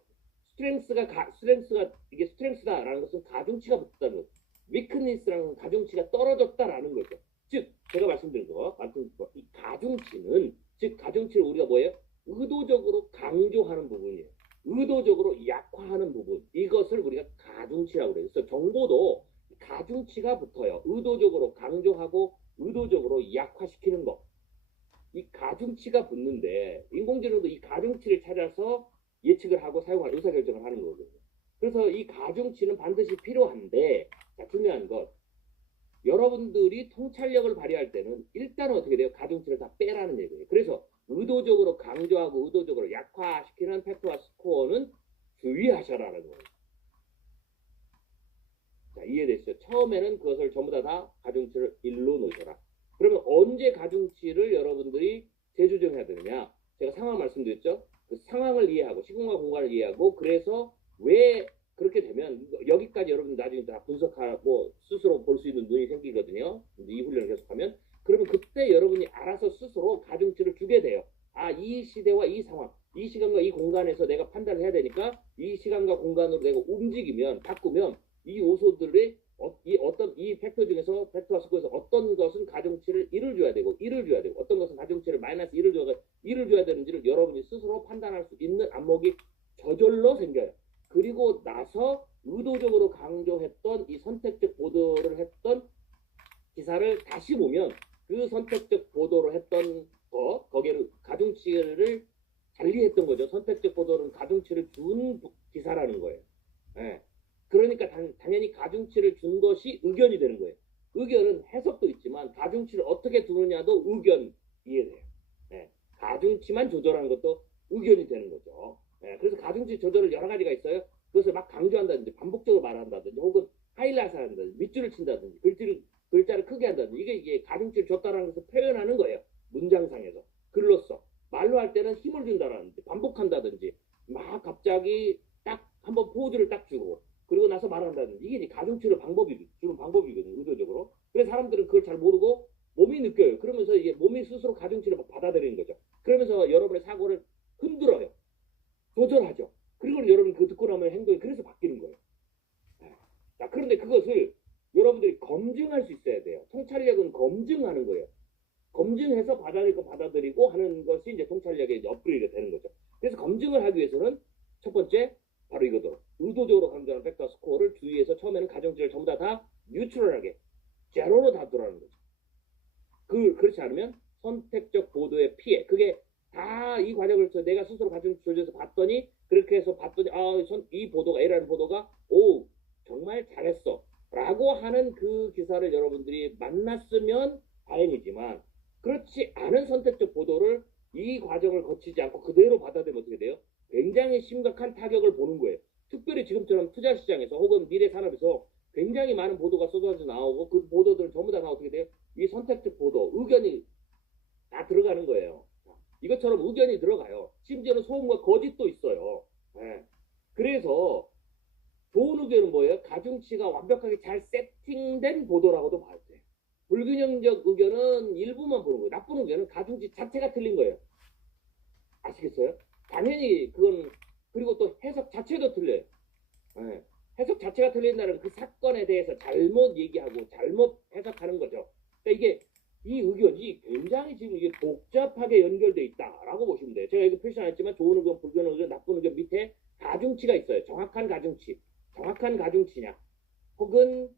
이게 스트렝스다라는 것은 가중치가 붙다는 거죠. 위크니스라는 것은 가중치가 떨어졌다라는 거죠. 즉 제가 말씀드린 이 가중치를 우리가 뭐예요? 의도적으로 강조하는 부분이에요. 의도적으로 약화하는 부분, 이것을 우리가 가중치라고 그래요. 그래서 정보도 가중치가 붙어요. 의도적으로 강조하고 의도적으로 약화시키는 것. 이 가중치가 붙는데 인공지능도 이 가중치를 찾아서 예측을 하고 사용할 의사결정을 하는 거거든요. 그래서 이 가중치는 반드시 필요한데, 자, 중요한 것, 여러분들이 통찰력을 발휘할 때는 일단 어떻게 돼요? 가중치를 다 빼라는 얘기예요. 그래서 의도적으로 강조하고 의도적으로 약화시키는 팩터와 스코어는 주의하셔라는 거예요. 자, 이해됐어요? 처음에는 그것을 전부 다 가중치를 1로 놓으셔라. 그러면 언제 가중치를 여러분들이 재조정해야 되느냐? 제가 상황 말씀드렸죠? 그 상황을 이해하고 시공간 공간을 이해하고, 그래서 왜 그렇게 되면 여기까지 여러분들 나중에 다 분석하고 스스로 볼 수 있는 눈이 생기거든요. 이 훈련을 계속하면. 그러면 그때 여러분이 알아서 스스로 가중치를 주게 돼요. 아, 이 시대와 이 상황, 이 시간과 이 공간에서 내가 판단을 해야 되니까 이 시간과 공간으로 내가 움직이면, 바꾸면 이 요소들의 이 팩터 중에서 팩터와 스코어에서 어떤 것은 가중치를 1을 줘야 되고 1을 줘야 되고 어떤 것은 가중치를 마이너스 1을 줘야 되는지를 여러분이 스스로 판단할 수 있는 안목이 저절로 생겨요. 그리고 나서 의도적으로 강조했던 이 선택적 보도를 했던 기사를 다시 보면 그 선택적 보도를 했던 거기를 가중치를 달리했던 거죠. 선택적 보도는 가중치를 준 기사라는 거예요. 네. 그러니까 당연히 가중치를 준 것이 의견이 되는 거예요. 의견은 해석도 있지만 가중치를 어떻게 두느냐도 의견 이해돼요. 네. 가중치만 조절하는 것도 의견이 되는 거죠. 네. 그래서 가중치 조절을 여러 가지가 있어요. 그것을 막 강조한다든지 반복적으로 말한다든지 혹은 하이라이트 한다든지 밑줄을 친다든지 글자를 크게 한다든지 이게 가중치를 줬다라는 것을 표현하는 거예요. 문장상에서. 글로써. 말로 할 때는 힘을 준다라든지 반복한다든지 막 갑자기 딱 한번 포즈를 딱 주고 그리고 나서 말한다든지 이게 이제 가중치를 주는 방법이거든요. 의도적으로. 그래서 사람들은 그걸 잘 모르고 몸이 느껴요. 그러면서 이게 몸이 스스로 가중치를 받아들이는 거죠. 그러면서 여러분의 사고를 흔들어요. 조절하죠. 그리고 여러분 그 듣고 나면 행동이 그래서 바뀌는 거예요. 자, 그런데 그것을 여러분들이 검증할 수 있어야 돼요. 통찰력은 검증하는 거예요. 검증해서 받아들일 거 받아들이고 하는 것이 이제 통찰력의 이제 업그레이드가 되는 거죠. 그래서 검증을 하기 위해서는 첫 번째 바로 이거죠. 의도적으로 강조하는 팩터 스코어를 주의해서 처음에는 가중치를 전부 다 뉴트럴하게 제로로 다두라는 거죠. 그렇지 않으면 선택적 보도의 피해. 그게 다 이 과정을 내가 스스로 가중치 조절해서 봤더니 그렇게 해서 봤더니 이 보도가 A라는 보도가 정말 잘했어 라고 하는 그 기사를 여러분들이 만났으면 다행이지만 그렇지 않은 선택적 보도를 이 과정을 거치지 않고 그대로 받아들이면 어떻게 돼요? 굉장히 심각한 타격을 보는 거예요. 특별히 지금처럼 투자시장에서 혹은 미래산업에서 굉장히 많은 보도가 쏟아져 나오고 그 보도들은 전부 다 어떻게 돼요? 이 선택적 보도, 의견이 다 들어가는 거예요. 이것처럼 의견이 들어가요. 심지어는 소음과 거짓도 있어요. 네. 그래서 좋은 의견은 뭐예요? 가중치가 완벽하게 잘 세팅된 보도라고도 봐야 돼요. 불균형적 의견은 일부만 보는 거예요. 나쁜 의견은 가중치 자체가 틀린 거예요. 아시겠어요? 당연히 그건 그리고 또 해석 자체도 틀려요. 네. 해석 자체가 틀린다는 그 사건에 대해서 잘못 얘기하고 잘못 해석하는 거죠. 그러니까 이게 이 의견이 굉장히 지금 이게 복잡하게 연결돼 있다라고 보시면 돼요. 제가 이거 표시 안 했지만 좋은 의견, 불균형 의견, 나쁜 의견 밑에 가중치가 있어요. 정확한 가중치냐 혹은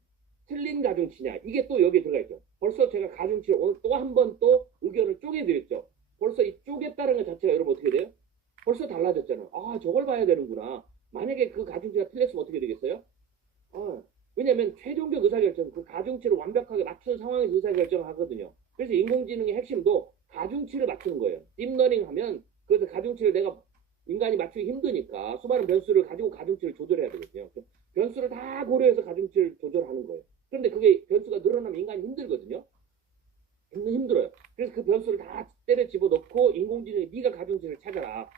틀린 가중치냐 이게 또 여기에 들어가 있죠. 벌써 제가 가중치를 오늘 또 한 번 또 의견을 쪼개드렸죠. 벌써 이 쪼갰다는 것 자체가 여러분 어떻게 돼요? 벌써 달라졌잖아요. 저걸 봐야 되는구나. 만약에 그 가중치가 틀렸으면 어떻게 되겠어요? 왜냐하면 최종적 의사결정, 그 가중치를 완벽하게 맞춘 상황에서 의사결정을 하거든요. 그래서 인공지능의 핵심도 가중치를 맞추는 거예요. 딥러닝 하면 그래서 가중치를 내가 인간이 맞추기 힘드니까 수많은 변수를 가지고 가중치를 조절해야 되거든요. 변수를 다 고려해서 가중치를 조절하는 거예요. 그런데 그게 변수가 늘어나면 인간이 힘들거든요. 힘들어요. 그래서 그 변수를 다 때려 집어넣고 인공지능이 네가 가중치를 찾아라.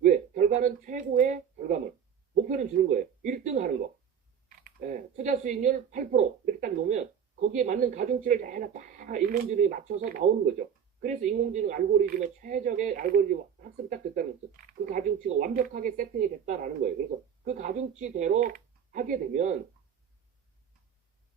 왜? 결과는 최고의 결과물. 목표는 주는 거예요. 1등 하는 거. 투자 수익률 8% 이렇게 딱 놓으면 거기에 맞는 가중치를 다 인공지능이 맞춰서 나오는 거죠. 그래서 인공지능 알고리즘의 최적의 알고리즘 학습이 딱 됐다는 거죠. 그 가중치가 완벽하게 세팅이 됐다라는 거예요. 그래서 그 가중치대로 하게 되면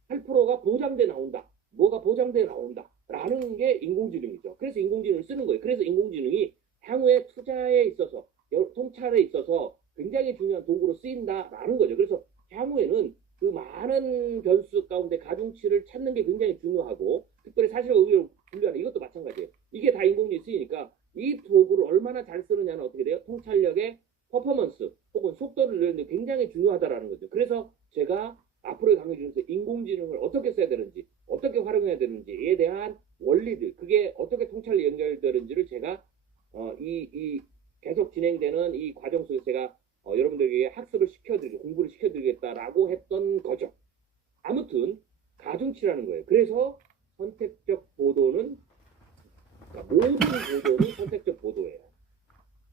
8%가 보장돼 나온다. 뭐가 보장돼 나온다. 라는 게 인공지능이죠. 그래서 인공지능을 쓰는 거예요. 그래서 인공지능이 향후에 투자에 있어서 통찰에 있어서 굉장히 중요한 도구로 쓰인다라는 거죠. 그래서 향후에는 그 많은 변수 가운데 가중치를 찾는 게 굉장히 중요하고 특별히 사실과 의견을 분류하는 이것도 마찬가지예요. 이게 이게 다 인공지능이 쓰이니까 이 도구를 얼마나 잘 쓰느냐는 어떻게 돼요? 통찰력의 퍼포먼스 혹은 속도를 늘리는데 굉장히 중요하다라는 거죠. 그래서 제가 앞으로의 강의 중에서 인공지능을 어떻게 써야 되는지, 어떻게 활용해야 되는지에 대한 원리들, 그게 어떻게 통찰로 연결되는지를 제가 이 계속 진행되는 이 과정 속에서 제가 여러분들에게 학습을 시켜드리고 공부를 시켜드리겠다라고 했던 거죠. 아무튼 가중치라는 거예요. 그래서 선택적 보도는, 그러니까 모든 보도는 선택적 보도예요.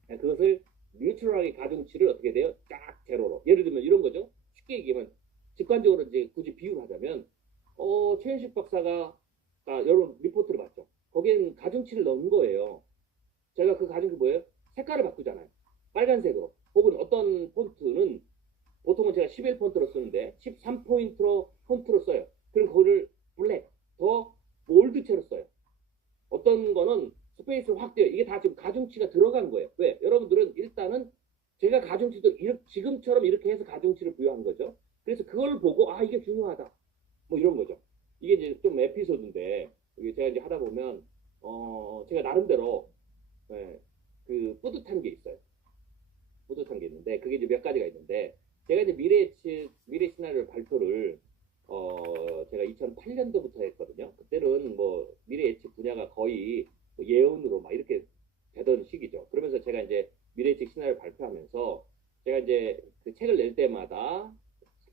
그것을 뉴트럴하게 가중치를 어떻게 돼요? 딱 제로로. 예를 들면 이런 거죠. 쉽게 얘기하면 직관적으로 이제 굳이 비유를 하자면 최현식 박사가 여러분 리포트를 봤죠. 거기에는 가중치를 넣은 거예요. 제가 그 가중치 뭐예요? 색깔을 바꾸잖아요. 빨간색으로. 혹은 어떤 폰트는 보통은 제가 11폰트로 쓰는데 13포인트로 폰트로 써요. 그럼 그거를 블랙, 더 몰드체로 써요. 어떤 거는 스페이스를 확 떼요. 이게 다 지금 가중치가 들어간 거예요. 왜? 여러분들은 일단은 제가 가중치도 지금처럼 이렇게 해서 가중치를 부여한 거죠. 그래서 그걸 보고 이게 중요하다. 뭐 이런 거죠. 이게 이제 좀 에피소드인데 이게 제가 이제 하다 보면 제가 나름대로 그 뿌듯한 게 있어요. 뿌듯한 게 있는데 그게 이제 몇 가지가 있는데 제가 이제 미래 시나리오 발표를 제가 2008년도부터 했거든요. 그때는 뭐 미래 예측 분야가 거의 뭐 예언으로 막 이렇게 되던 시기죠. 그러면서 제가 이제 미래 예측 시나리오 발표하면서 제가 이제 그 책을 낼 때마다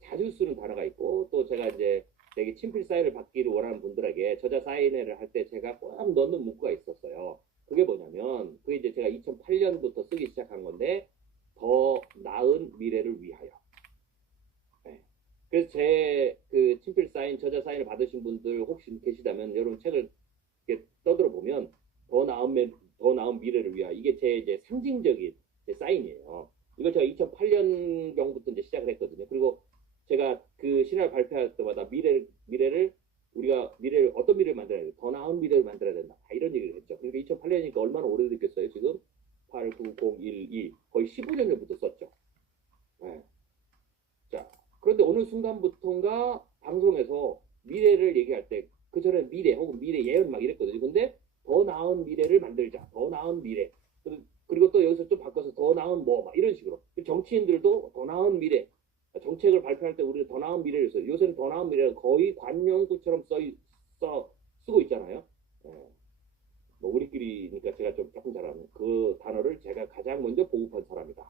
자주 쓰는 단어가 있고 또 제가 이제 되게 친필 사인을 받기를 원하는 분들에게 저자 사인회를 할 때 제가 꼭 넣는 문구가 있었어요. 그게 뭐냐면 그게 이제 제가 2008년부터 쓰기 시작한 건데 더 나은 미래를 위하여. 네. 그래서 제 그 친필 사인, 저자 사인을 받으신 분들 혹시 계시다면 여러분 책을 이렇게 떠들어 보면 더 나은 미래를 위하여 이게 제 이제 상징적인 제 사인이에요. 이걸 제가 2008년경부터 이제 시작을 했거든요. 그리고 제가 그 신화를 발표할 때마다 우리가 어떤 미래를 만들어야 돼? 더 나은 미래를 만들어야 된다. 이런 얘기를 했죠. 그러니까 2008년이니까 얼마나 오래됐겠어요? 지금 8, 9, 0, 1, 2 거의 15년 전부터 썼죠. 네. 자, 그런데 어느 순간부터인가 방송에서 미래를 얘기할 때 그 전에 미래 혹은 미래 예언 막 이랬거든요. 근데 더 나은 미래를 만들자. 더 나은 미래. 그리고 또 여기서 좀 바꿔서 더 나은 뭐 막 이런 식으로. 정치인들도 더 나은 미래. 정책을 발표할 때 우리는 더 나은 미래를 써요. 요새는 더 나은 미래가 거의 관용구처럼 쓰고 있잖아요. 뭐 우리끼리니까 제가 좀 조금 잘하는 그 단어를 제가 가장 먼저 보급한 사람이다.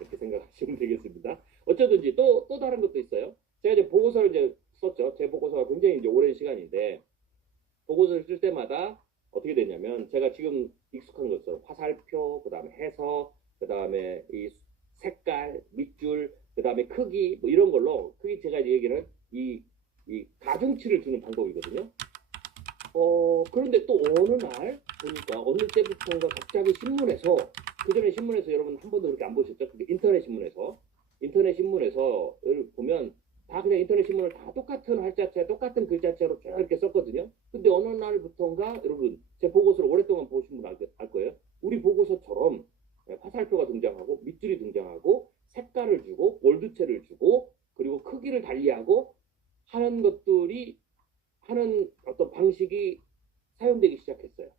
이렇게 생각하시면 되겠습니다. 어쩌든지 또 다른 것도 있어요. 제가 이제 보고서를 이제 썼죠. 제 보고서가 굉장히 이제 오랜 시간인데 보고서를 쓸 때마다 어떻게 되냐면 제가 지금 익숙한 것처럼 화살표, 그 다음에 해석, 그 다음에 이 색깔, 밑줄, 그 다음에 크기 뭐 이런 걸로 크기 제가 얘기는 이 가중치를 주는 방법이거든요. 그런데 또 어느 날 보니까 어느 때부터인가 갑자기 신문에서 그전에 신문에서 여러분 한 번도 그렇게 안 보셨죠? 인터넷 신문에서 보면 다 그냥 인터넷 신문을 다 똑같은 할자체, 똑같은 글자체로 쭉 이렇게 썼거든요. 근데 어느 날부터인가 여러분 제 보고서를 오랫동안 보신 분 알 거예요. 우리 보고서처럼 화살표가 등장하고 밑줄이 등장하고 색깔을 주고 월드체를 주고 그리고 크기를 달리하고 하는 것들이 하는 어떤 방식이 사용되기 시작했어요.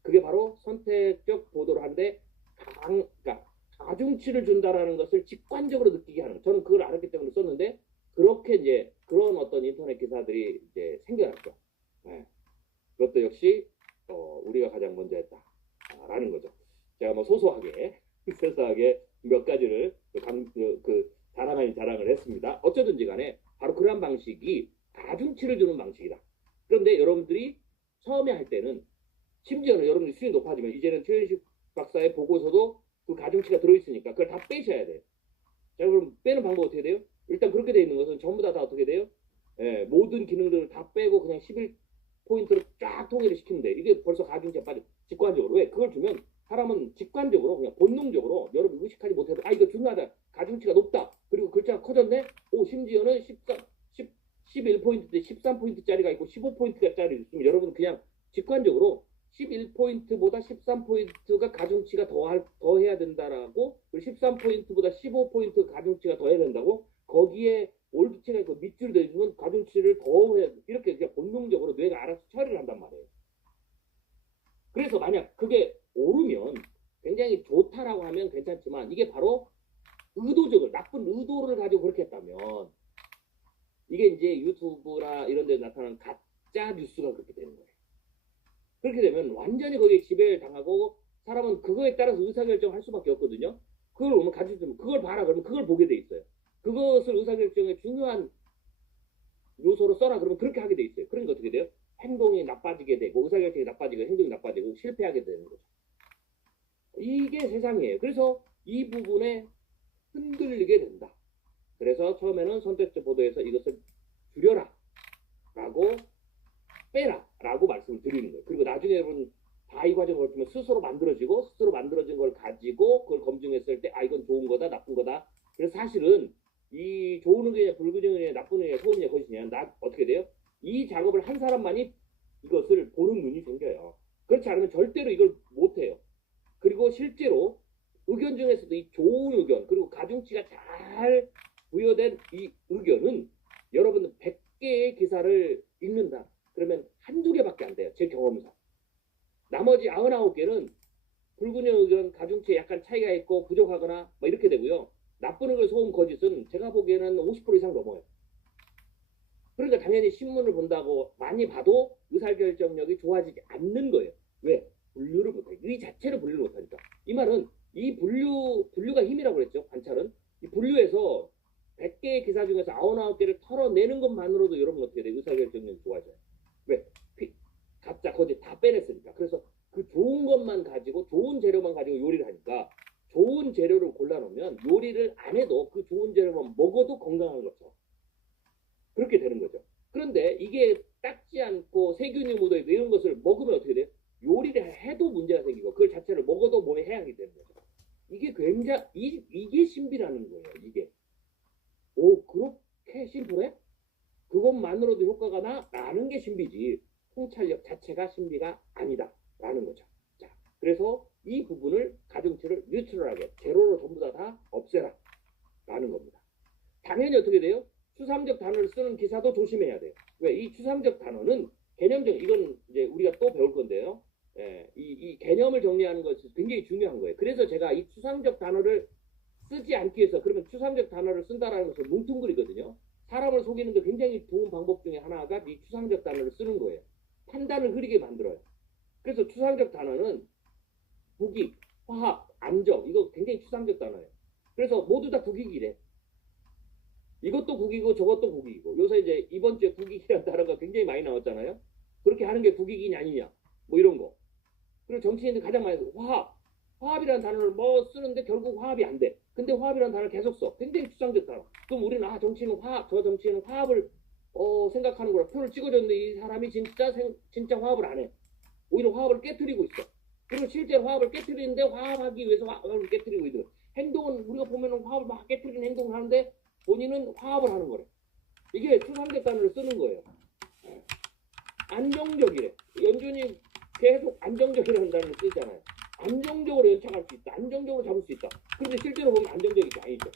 그게 바로 선택적 보도를 하는데 그러니까 가중치를 준다라는 것을 직관적으로 느끼게 하는. 저는 그걸 알았기 때문에 썼는데 그렇게 이제 그런 어떤 인터넷 기사들이 이제 생겨났죠. 그것도 역시 우리가 가장 먼저 했다라는 거죠. 제가 뭐 소소하게 몇 가지를 자랑을 했습니다. 어쩌든지 간에 바로 그러한 방식이 가중치를 주는 방식이다. 그런데 여러분들이 처음에 할 때는 심지어는 여러분들이 수준이 높아지면 이제는 최현식 박사의 보고서도 그 가중치가 들어있으니까 그걸 다 빼셔야 돼요. 자, 그럼 빼는 방법 어떻게 돼요? 일단 그렇게 되어 있는 것은 전부 다 어떻게 돼요? 모든 기능들을 다 빼고 그냥 11포인트로 쫙 통일을 시키면 돼. 이게 벌써 가중치가 빠져. 직관적으로. 왜? 그걸 주면 사람은 직관적으로 그냥 본능적으로 여러분 의식하지 못해도 이거 중요하다. 가중치가 높다. 그리고 글자가 커졌네. 심지어는 11포인트인데 13포인트짜리가 있고 15포인트짜리 있으면 여러분 그냥 직관적으로 11포인트보다 13포인트가 가중치가 더 해야 된다라고 그리고 13포인트보다 15포인트 가중치가 더 해야 된다고 거기에 올드체가 있고 밑줄이 되면 가중치를 더 해야 돼. 이렇게 그냥 본능적으로 뇌가 알아서 처리를 한단 말이에요. 그래서 만약 그게 오르면 굉장히 좋다라고 하면 괜찮지만 이게 바로 의도적으로 나쁜 의도를 가지고 그렇게 했다면 이게 이제 유튜브나 이런 데 나타나는 가짜 뉴스가 그렇게 되는 거예요. 그렇게 되면 완전히 거기에 지배를 당하고 사람은 그거에 따라서 의사결정을 할 수밖에 없거든요. 그걸 오면 가지고 있으면 그걸 봐라 그러면 그걸 보게 돼 있어요. 그것을 의사결정의 중요한 요소로 써라 그러면 그렇게 하게 돼 있어요. 그러니까 어떻게 돼요? 행동이 나빠지게 되고 의사결정이 나빠지고 행동이 나빠지고 실패하게 되는 거죠. 이게 세상이에요. 그래서 이 부분에 흔들리게 된다. 그래서 처음에는 선택적 보도에서 이것을 줄여라 라고 빼라 라고 말씀을 드리는 거예요. 그리고 나중에 여러분 다 이 과정을 거치면 스스로 만들어지고 스스로 만들어진 걸 가지고 그걸 검증했을 때 아 이건 좋은 거다 나쁜 거다. 그래서 사실은 이 좋은 의견이냐 불균형 의견이냐 나쁜 의견이냐 소음이냐 것이냐 나 어떻게 돼요? 이 작업을 한 사람만이 이것을 보는 눈이 생겨요. 그렇지 않으면 절대로 이걸 못해요. 그리고 실제로 의견 중에서도 이 좋은 의견 그리고 가중치가 잘 부여된 이 의견은 여러분들 100개의 기사를 읽는다. 그러면 한두 개밖에 안 돼요. 제 경험상. 나머지 99개는 불균형 의견 가중치에 약간 차이가 있고 부족하거나 뭐 이렇게 되고요. 나쁜 의견 소음 거짓은 제가 보기에는 50% 이상 넘어요. 그러니까 당연히 신문을 본다고 많이 봐도 의사결정력이 좋아지지 않는 거예요. 왜? 분류를 못해. 이 자체를 분류를 못하니까. 이 말은 이 분류가 힘이라고 그랬죠. 관찰은. 이 분류에서 100개의 기사 중에서 99개를 털어내는 것만으로도 여러분 어떻게 돼요? 의사결정력이 좋아져요. 왜? 가짜, 거짓 다 빼냈으니까. 그래서 그 좋은 것만 가지고, 좋은 재료만 가지고 요리를 하니까 좋은 재료를 골라놓으면 요리를 안 해도 그 좋은 재료만 먹어도 건강한 것처럼. 그렇게 되는 거죠. 그런데 이게 닦지 않고 세균이 묻어있고 이런 것을 먹으면 어떻게 돼요? 요리를 해도 문제가 생기고 그걸 자체를 먹어도 몸에 해악이 되는 거죠. 이게 굉장히 이게 신비라는 거예요. 이게 그렇게 심플해? 그것만으로도 효과가 나는 게 신비지 통찰력 자체가 신비가 아니다라는 거죠. 자, 그래서 이 부분을 가중치를 뉴트럴하게 제로로 전부 다 없애라 라는 겁니다. 당연히 어떻게 돼요? 추상적 단어를 쓰는 기사도 조심해야 돼요. 왜? 이 추상적 단어는 개념적 이건 이제 우리가 또 배울 건데요. 이 개념을 정리하는 것이 굉장히 중요한 거예요. 그래서 제가 이 추상적 단어를 쓰지 않기 위해서 그러면 추상적 단어를 쓴다라는 것을 뭉뚱그리거든요. 사람을 속이는 데 굉장히 좋은 방법 중에 하나가 이 추상적 단어를 쓰는 거예요. 판단을 흐리게 만들어요. 그래서 추상적 단어는 국익, 화학, 안정 이거 굉장히 추상적 단어예요. 그래서 모두 다 국익이래. 이것도 국익이고 저것도 국익이고 요새 이제 이번 주에 국익이라는 단어가 굉장히 많이 나왔잖아요. 그렇게 하는 게 국익이냐 아니냐 뭐 이런 거. 그리고 정치인들 가장 많이 쓰고 화합이라는 단어를 뭐 쓰는데 결국 화합이 안 돼. 근데 화합이라는 단어를 계속 써. 굉장히 추상적 단어. 그럼 우리는 정치인은 화합, 저 정치인은 화합을 생각하는구나. 표를 찍어줬는데 이 사람이 진짜 화합을 안 해. 오히려 화합을 깨트리고 있어. 그리고 실제로 화합을 깨트리는데 화합하기 위해서 화합을 깨트리고 있는 행동은 우리가 보면은 화합을 막 깨트리는 행동을 하는데 본인은 화합을 하는 거래. 이게 추상적 단어를 쓰는 거예요. 안정적이래. 연준이 계속 안정적이라는 단어를 쓰잖아요. 안정적으로 연착할 수 있다. 안정적으로 잡을 수 있다. 그런데 실제로 보면 안정적이지 아니죠.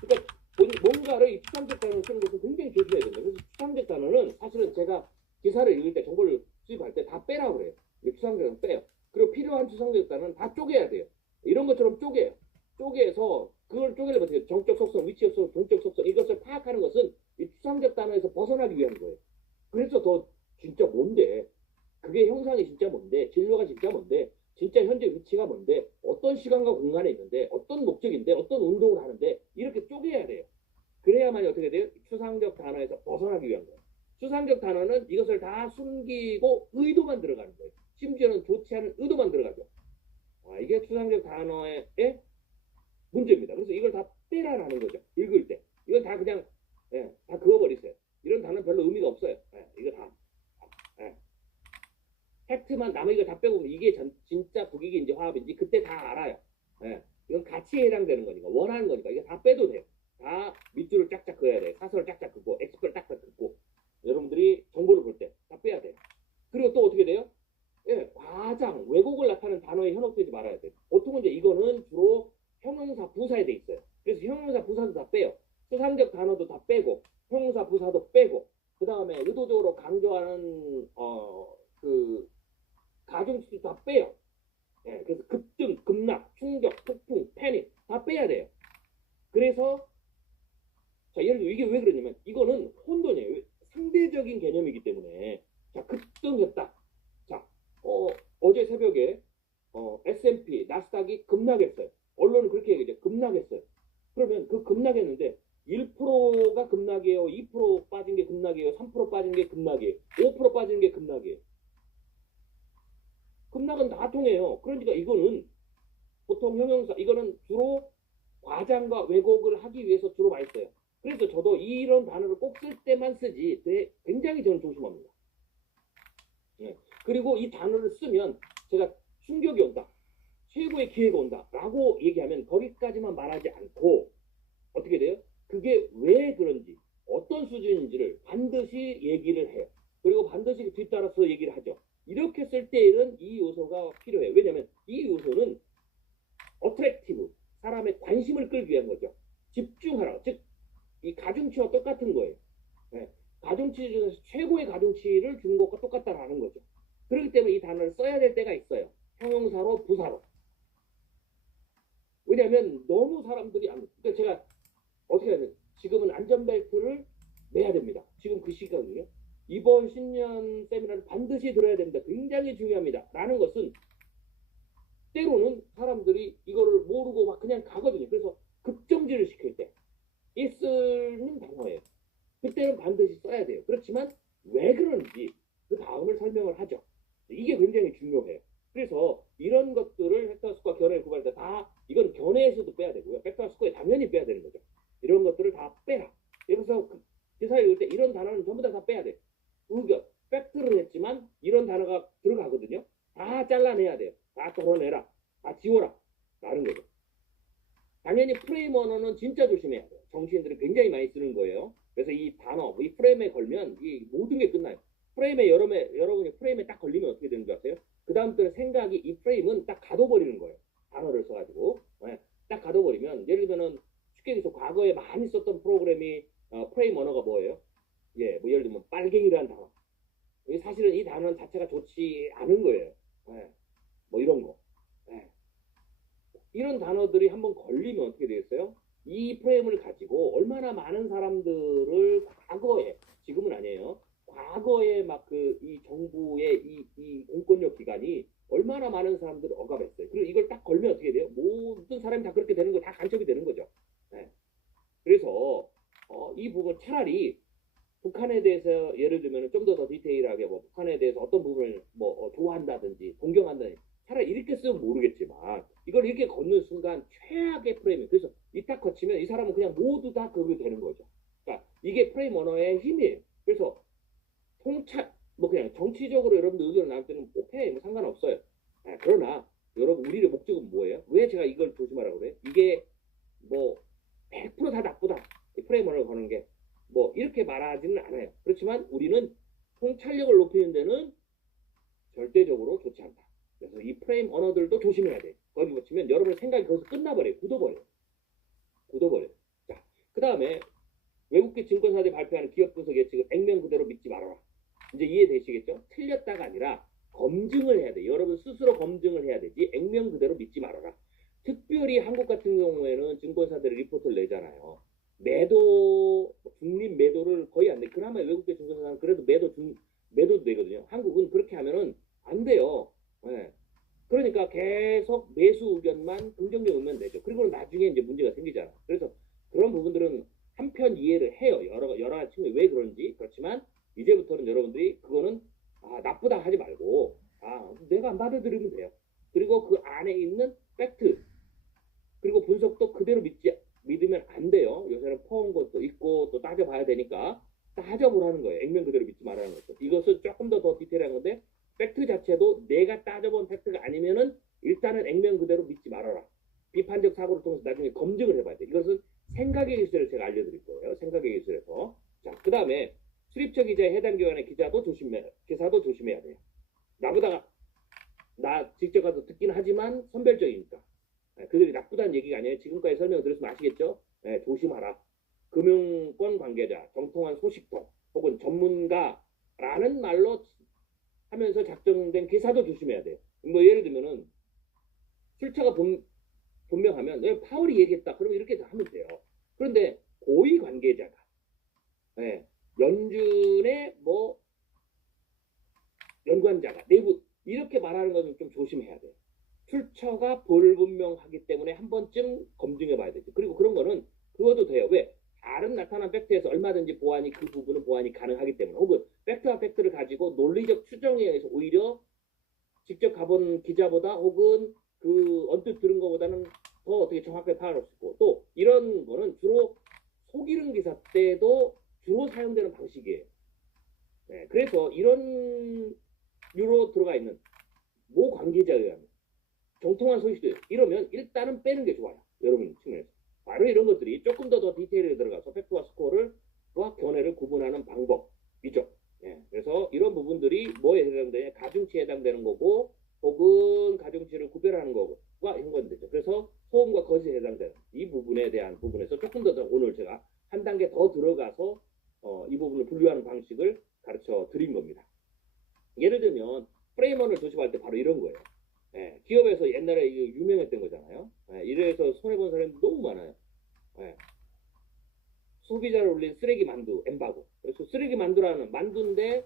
그러니까 뭔가를 이 추상적 단어를 쓰는 것은 굉장히 조심해야 된다. 그래서 추상적 단어는 사실은 제가 기사를 읽을 때 정보를 수집할 때 다 빼라고 그래요. 추상적 단어는 빼요. 그리고 필요한 추상적 단어는 다 쪼개야 돼요. 이런 것처럼 쪼개요. 쪼개서 그걸 쪼개려면 어떻게 정적 속성, 위치 속성, 동적 속성 이것을 파악하는 것은 이 추상적 단어에서 벗어나기 위한 거예요. 그래서 더 진짜 뭔데? 그게 형상이 진짜 뭔데? 진로가 진짜 뭔데? 진짜 현재 위치가 뭔데? 어떤 시간과 공간에 있는데? 어떤 목적인데? 어떤 운동을 하는데? 이렇게 쪼개야 돼요. 그래야만 어떻게 돼요? 추상적 단어에서 벗어나기 위한 거예요. 추상적 단어는 이것을 다 숨기고 의도만 들어가는 거예요. 심지어는 좋지 않은 의도만 들어가죠. 이게 추상적 단어의 문제입니다. 그래서 이걸 다 빼라라는 거죠. 읽을 때. 이걸 다 그냥 다 그어버리세요. 이런 단어는 별로 의미가 없어요. 이거 다. 팩트만 남의 이걸 다 빼고 이게 진짜 국익인지 화합인지 그때 다 알아요. 이건 가치에 해당되는 거니까 원하는 거니까 이거 다 빼도 돼요. 다 밑줄을 쫙쫙 그어야 돼요. 사설을 쫙쫙 긋고 엑스표를 쫙쫙 긋고 여러분들이 정보를 볼 때 다 빼야 돼요. 그리고 또 어떻게 돼요? 과장, 왜곡을 나타내는 단어에 현혹되지 말아야 돼요. 보통은 이제 이거는 주로 형용사, 부사에 돼 있어요. 그래서 형용사, 부사도 다 빼요. 추상적 단어도 다 빼고 형용사, 부사도 빼고 그 다음에 의도적으로 강조하는 가중치도 다 빼요. 예, 그래서 급등, 급락, 충격, 폭풍, 패닉 다 빼야 돼요. 그래서 자, 예를 들어 이게 왜 그러냐면 이거는 혼돈이에요. 상대적인 개념이기 때문에 자, 급등했다. 자, 어제 새벽에 S&P, 나스닥이 급락했어요. 언론은 그렇게 얘기하죠. 급락했어요. 그러면 그 급락했는데 1%가 급락이에요. 2% 빠진 게 급락이에요. 3% 빠진 게 급락이에요. 5% 빠진 게 급락이에요. 급락은 다 통해요. 그러니까 이거는 보통 형용사, 이거는 주로 과장과 왜곡을 하기 위해서 주로 많이 써요. 그래서 저도 이런 단어를 꼭 쓸 때만 쓰지 굉장히 저는 조심합니다. 네. 그리고 이 단어를 쓰면 제가 충격이 온다. 최고의 기회가 온다. 라고 얘기하면 거기까지만 말하지 않고 어떻게 돼요? 그게 왜 그런지 어떤 수준인지를 반드시 얘기를 해요. 그리고 반드시 뒤따라서 얘기를 하죠. 이렇게 쓸 때에는 이 요소가 필요해요. 왜냐하면 이 요소는 어트랙티브, 사람의 관심을 끌기 위한 거죠. 집중하라. 즉, 이 가중치와 똑같은 거예요. 네. 가중치 중에서 최고의 가중치를 주는 것과 똑같다라는 거죠. 그렇기 때문에 이 단어를 써야 될 때가 있어요. 형용사로, 부사로. 왜냐하면 너무 사람들이 그러니까 제가 어떻게 해야 돼요? 지금은 안전벨트를 매야 됩니다. 지금 그 시간이에요. 이번 신년 세미나를 반드시 들어야 됩니다. 굉장히 중요합니다. 라는 것은 때로는 사람들이 이거를 모르고 막 그냥 가거든요. 그래서 급정지를 시킬 때 이 쓰는 단어예요. 그때는 반드시 써야 돼요. 그렇지만 왜 그런지 그 다음을 설명을 하죠. 이게 굉장히 중요해요. 그래서 이런 것들을 벡터스코어 견해 구할 때 다 이건 견해에서도 빼야 되고요. 벡터스코어에 당연히 빼야 되는 거죠. 이런 것들을 다 빼라. 그래서 기사를 읽을 때 이런 단어는 전부 다 빼야 돼. 의견, 팩트를 했지만 이런 단어가 들어가거든요. 다 잘라내야 돼요. 다 덜어내라. 다 지워라. 라는 거죠. 당연히 프레임 언어는 진짜 조심해야 돼요. 정치인들이 굉장히 많이 쓰는 거예요. 그래서 이 단어, 이 프레임에 걸면 이 모든 게 끝나요. 프레임에 여러분이 프레임에 딱 걸리면 어떻게 되는 줄 아세요? 그 다음부터는 생각이 이 프레임은 딱 가둬버리는 거예요. 단어를 써가지고. 네, 딱 가둬버리면 예를 들면 쉽게 얘기해서 과거에 많이 썼던 프로그램이 프레임 언어가 뭐예요? 예, 뭐 예를 들면 빨갱이라는 단어. 사실은 이 단어 자체가 좋지 않은 거예요. 네, 뭐 이런 거. 네. 이런 단어들이 한번 걸리면 어떻게 되겠어요? 이 프레임을 가지고 얼마나 많은 사람들을 과거에, 지금은 아니에요. 과거에 막 이 정부의 이 공권력 기관이 얼마나 많은 사람들을 억압했어요. 그리고 이걸 딱 걸면 어떻게 돼요? 모든 사람이 다 그렇게 되는 거, 다 간첩이 되는 거죠. 네. 그래서 이 부분 차라리 북한에 대해서 예를 들면 좀 더 디테일하게 뭐 북한에 대해서 어떤 부분을 뭐 좋아한다든지 동경한다든지 차라리 이렇게 쓰면 모르겠지만 이걸 이렇게 걷는 순간 최악의 프레임이 그래서 이 딱 거치면 이 사람은 그냥 모두 다 그게 되는 거죠. 그러니까 이게 프레임 언어의 힘이에요. 그래서 뭐 그냥 정치적으로 여러분들 의견을 나눌 때는 오케이 뭐 상관없어요. 그러나 여러분 우리의 목적은 뭐예요? 왜 제가 이걸 조심하라고 그래요? 이게 뭐 100%다 나쁘다. 이 프레임 언어를 거는 게 뭐 이렇게 말하지는 않아요. 그렇지만 우리는 통찰력을 높이는 데는 절대적으로 좋지 않다. 그래서 이 프레임 언어들도 조심해야 돼. 거기 붙이면 여러분의 생각이 거기서 끝나버려요. 굳어버려요. 자, 그 다음에 외국계 증권사들이 발표하는 기업 분석 예측을 액면 그대로 믿지 말아라. 이제 이해되시겠죠? 틀렸다가 아니라 검증을 해야 돼. 여러분 스스로 검증을 해야 되지 액면 그대로 믿지 말아라. 특별히 한국 같은 경우에는 증권사들이 리포트를 내잖아요. 중립 매도를 거의 안 돼. 그나마 외국계 증권사는 그래도 매도도 되거든요. 한국은 그렇게 하면은 안 돼요. 네. 그러니까 계속 매수 의견만 긍정적 의견만 내죠. 그리고 나중에 이제 문제가 생기잖아. 그래서 그런 부분들은 한편 이해를 해요. 여러 가지 측면 왜 그런지. 그렇지만 이제부터는 여러분들이 그거는 나쁘다 하지 말고 내가 안 받아들이면 돼요. 그리고 그 안에 있는 팩트 그리고 분석도 그대로 믿으면 안 돼요. 요새는 퍼온 것도 있고 또 따져봐야 되니까 따져보라는 거예요. 액면 그대로 믿지 말라는 거죠. 이것은 조금 더 디테일한 건데 팩트 자체도 내가 따져본 팩트가 아니면은 일단은 액면 그대로 믿지 말아라. 비판적 사고를 통해서 나중에 검증을 해봐야 돼. 이것은 생각의 기술을 제가 알려드릴 거예요. 생각의 기술에서. 자, 그 다음에 출입처 기자의 해당 기관의 기사도 조심해야 돼요. 나 직접 가서 듣긴 하지만 선별적이니까. 그들이 나쁘다는 얘기가 아니에요. 지금까지 설명을 들었으면 아시겠죠? 네, 조심하라. 금융권 관계자, 정통한 소식통, 혹은 전문가라는 말로 하면서 작성된 기사도 조심해야 돼요. 뭐 예를 들면은 출처가 분명하면 파월이 얘기했다. 그러면 이렇게 하면 돼요. 그런데 고위 관계자가 예, 연준의 뭐 연관자가 내부 이렇게 말하는 것은 좀 조심해야 돼요. 출처가 불분명하기 때문에 한 번쯤 검증해 봐야 되죠. 그리고 그런 거는 그것도 돼요. 왜? 다른 나타난 팩트에서 얼마든지 보완이 그 부분은 보완이 가능하기 때문에 혹은 팩트와 팩트를 가지고 논리적 추정에 의해서 오히려 직접 가본 기자보다 혹은 그 언뜻 들은 것보다는 더 어떻게 정확하게 파악할 수 있고 또 이런 거는 주로 속이는 기사 때도 주로 사용되는 방식이에요. 네, 그래서 이런 유로 들어가 있는 모 관계자에 의하면 정통한 소식들 이러면 일단은 빼는 게 좋아요. 여러분 측면에서 바로 이런 것들이 조금 더 디테일에 들어가서 팩트와 스코어를 와 견해를 구분하는 방법이죠. 예, 그래서 이런 부분들이 뭐에 해당되냐 가중치에 해당되는 거고 혹은 가중치를 구별하는 거와 연관되죠. 그래서 소음과 거짓에 해당되는 이 부분에 대한 부분에서 조금 더 오늘 제가 한 단계 더 들어가서 이 부분을 분류하는 방식을 가르쳐 드린 겁니다. 예를 들면 프레임원을 조심할 때 바로 이런 거예요. 예, 기업에서 옛날에 유명했던 거잖아요. 예, 이래서 손해본 사람이 너무 많아요. 예, 소비자를 올린 쓰레기 만두, 엠바고. 그래서 쓰레기 만두라는 만두인데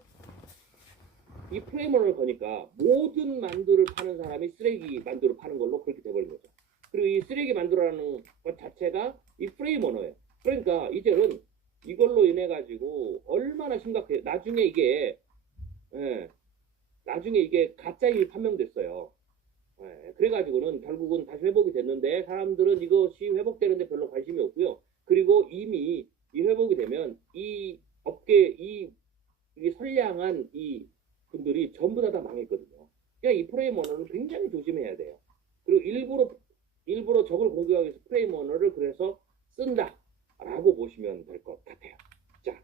이 프레임원을 거니까 모든 만두를 파는 사람이 쓰레기 만두를 파는 걸로 그렇게 돼버린 거죠. 그리고 이 쓰레기 만두라는 것 자체가 이 프레임 언어예요. 그러니까 이제는 이걸로 인해 가지고 얼마나 심각해요. 나중에 이게 가짜일이 판명됐어요. 그래가지고는 결국은 다시 회복이 됐는데 사람들은 이것이 회복되는데 별로 관심이 없고요. 그리고 이미 이 회복이 되면 이 업계 이 선량한 이 분들이 전부 다 망했거든요. 그러니까 이 프레임 언어는 굉장히 조심해야 돼요. 그리고 일부러 적을 공격하기 위해서 프레임 언어를 그래서 쓴다라고 보시면 될 것 같아요. 자,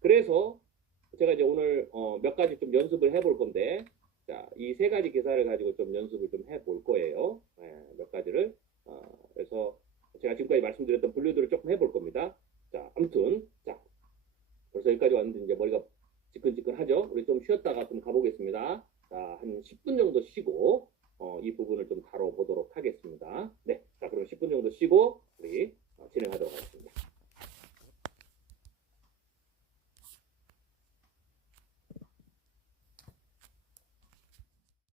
그래서 제가 이제 오늘 몇 가지 좀 연습을 해볼 건데, 자, 이 세 가지 기사를 가지고 좀 연습을 좀 해볼 거예요. 몇 가지를. 그래서 제가 지금까지 말씀드렸던 분류들을 조금 해볼 겁니다. 자, 아무튼, 자, 벌써 여기까지 왔는데 이제 머리가 지끈지끈하죠? 우리 좀 쉬었다가 좀 가보겠습니다. 자, 한 10분 정도 쉬고, 이 부분을 좀 다뤄보도록 하겠습니다. 네, 자, 그럼 10분 정도 쉬고,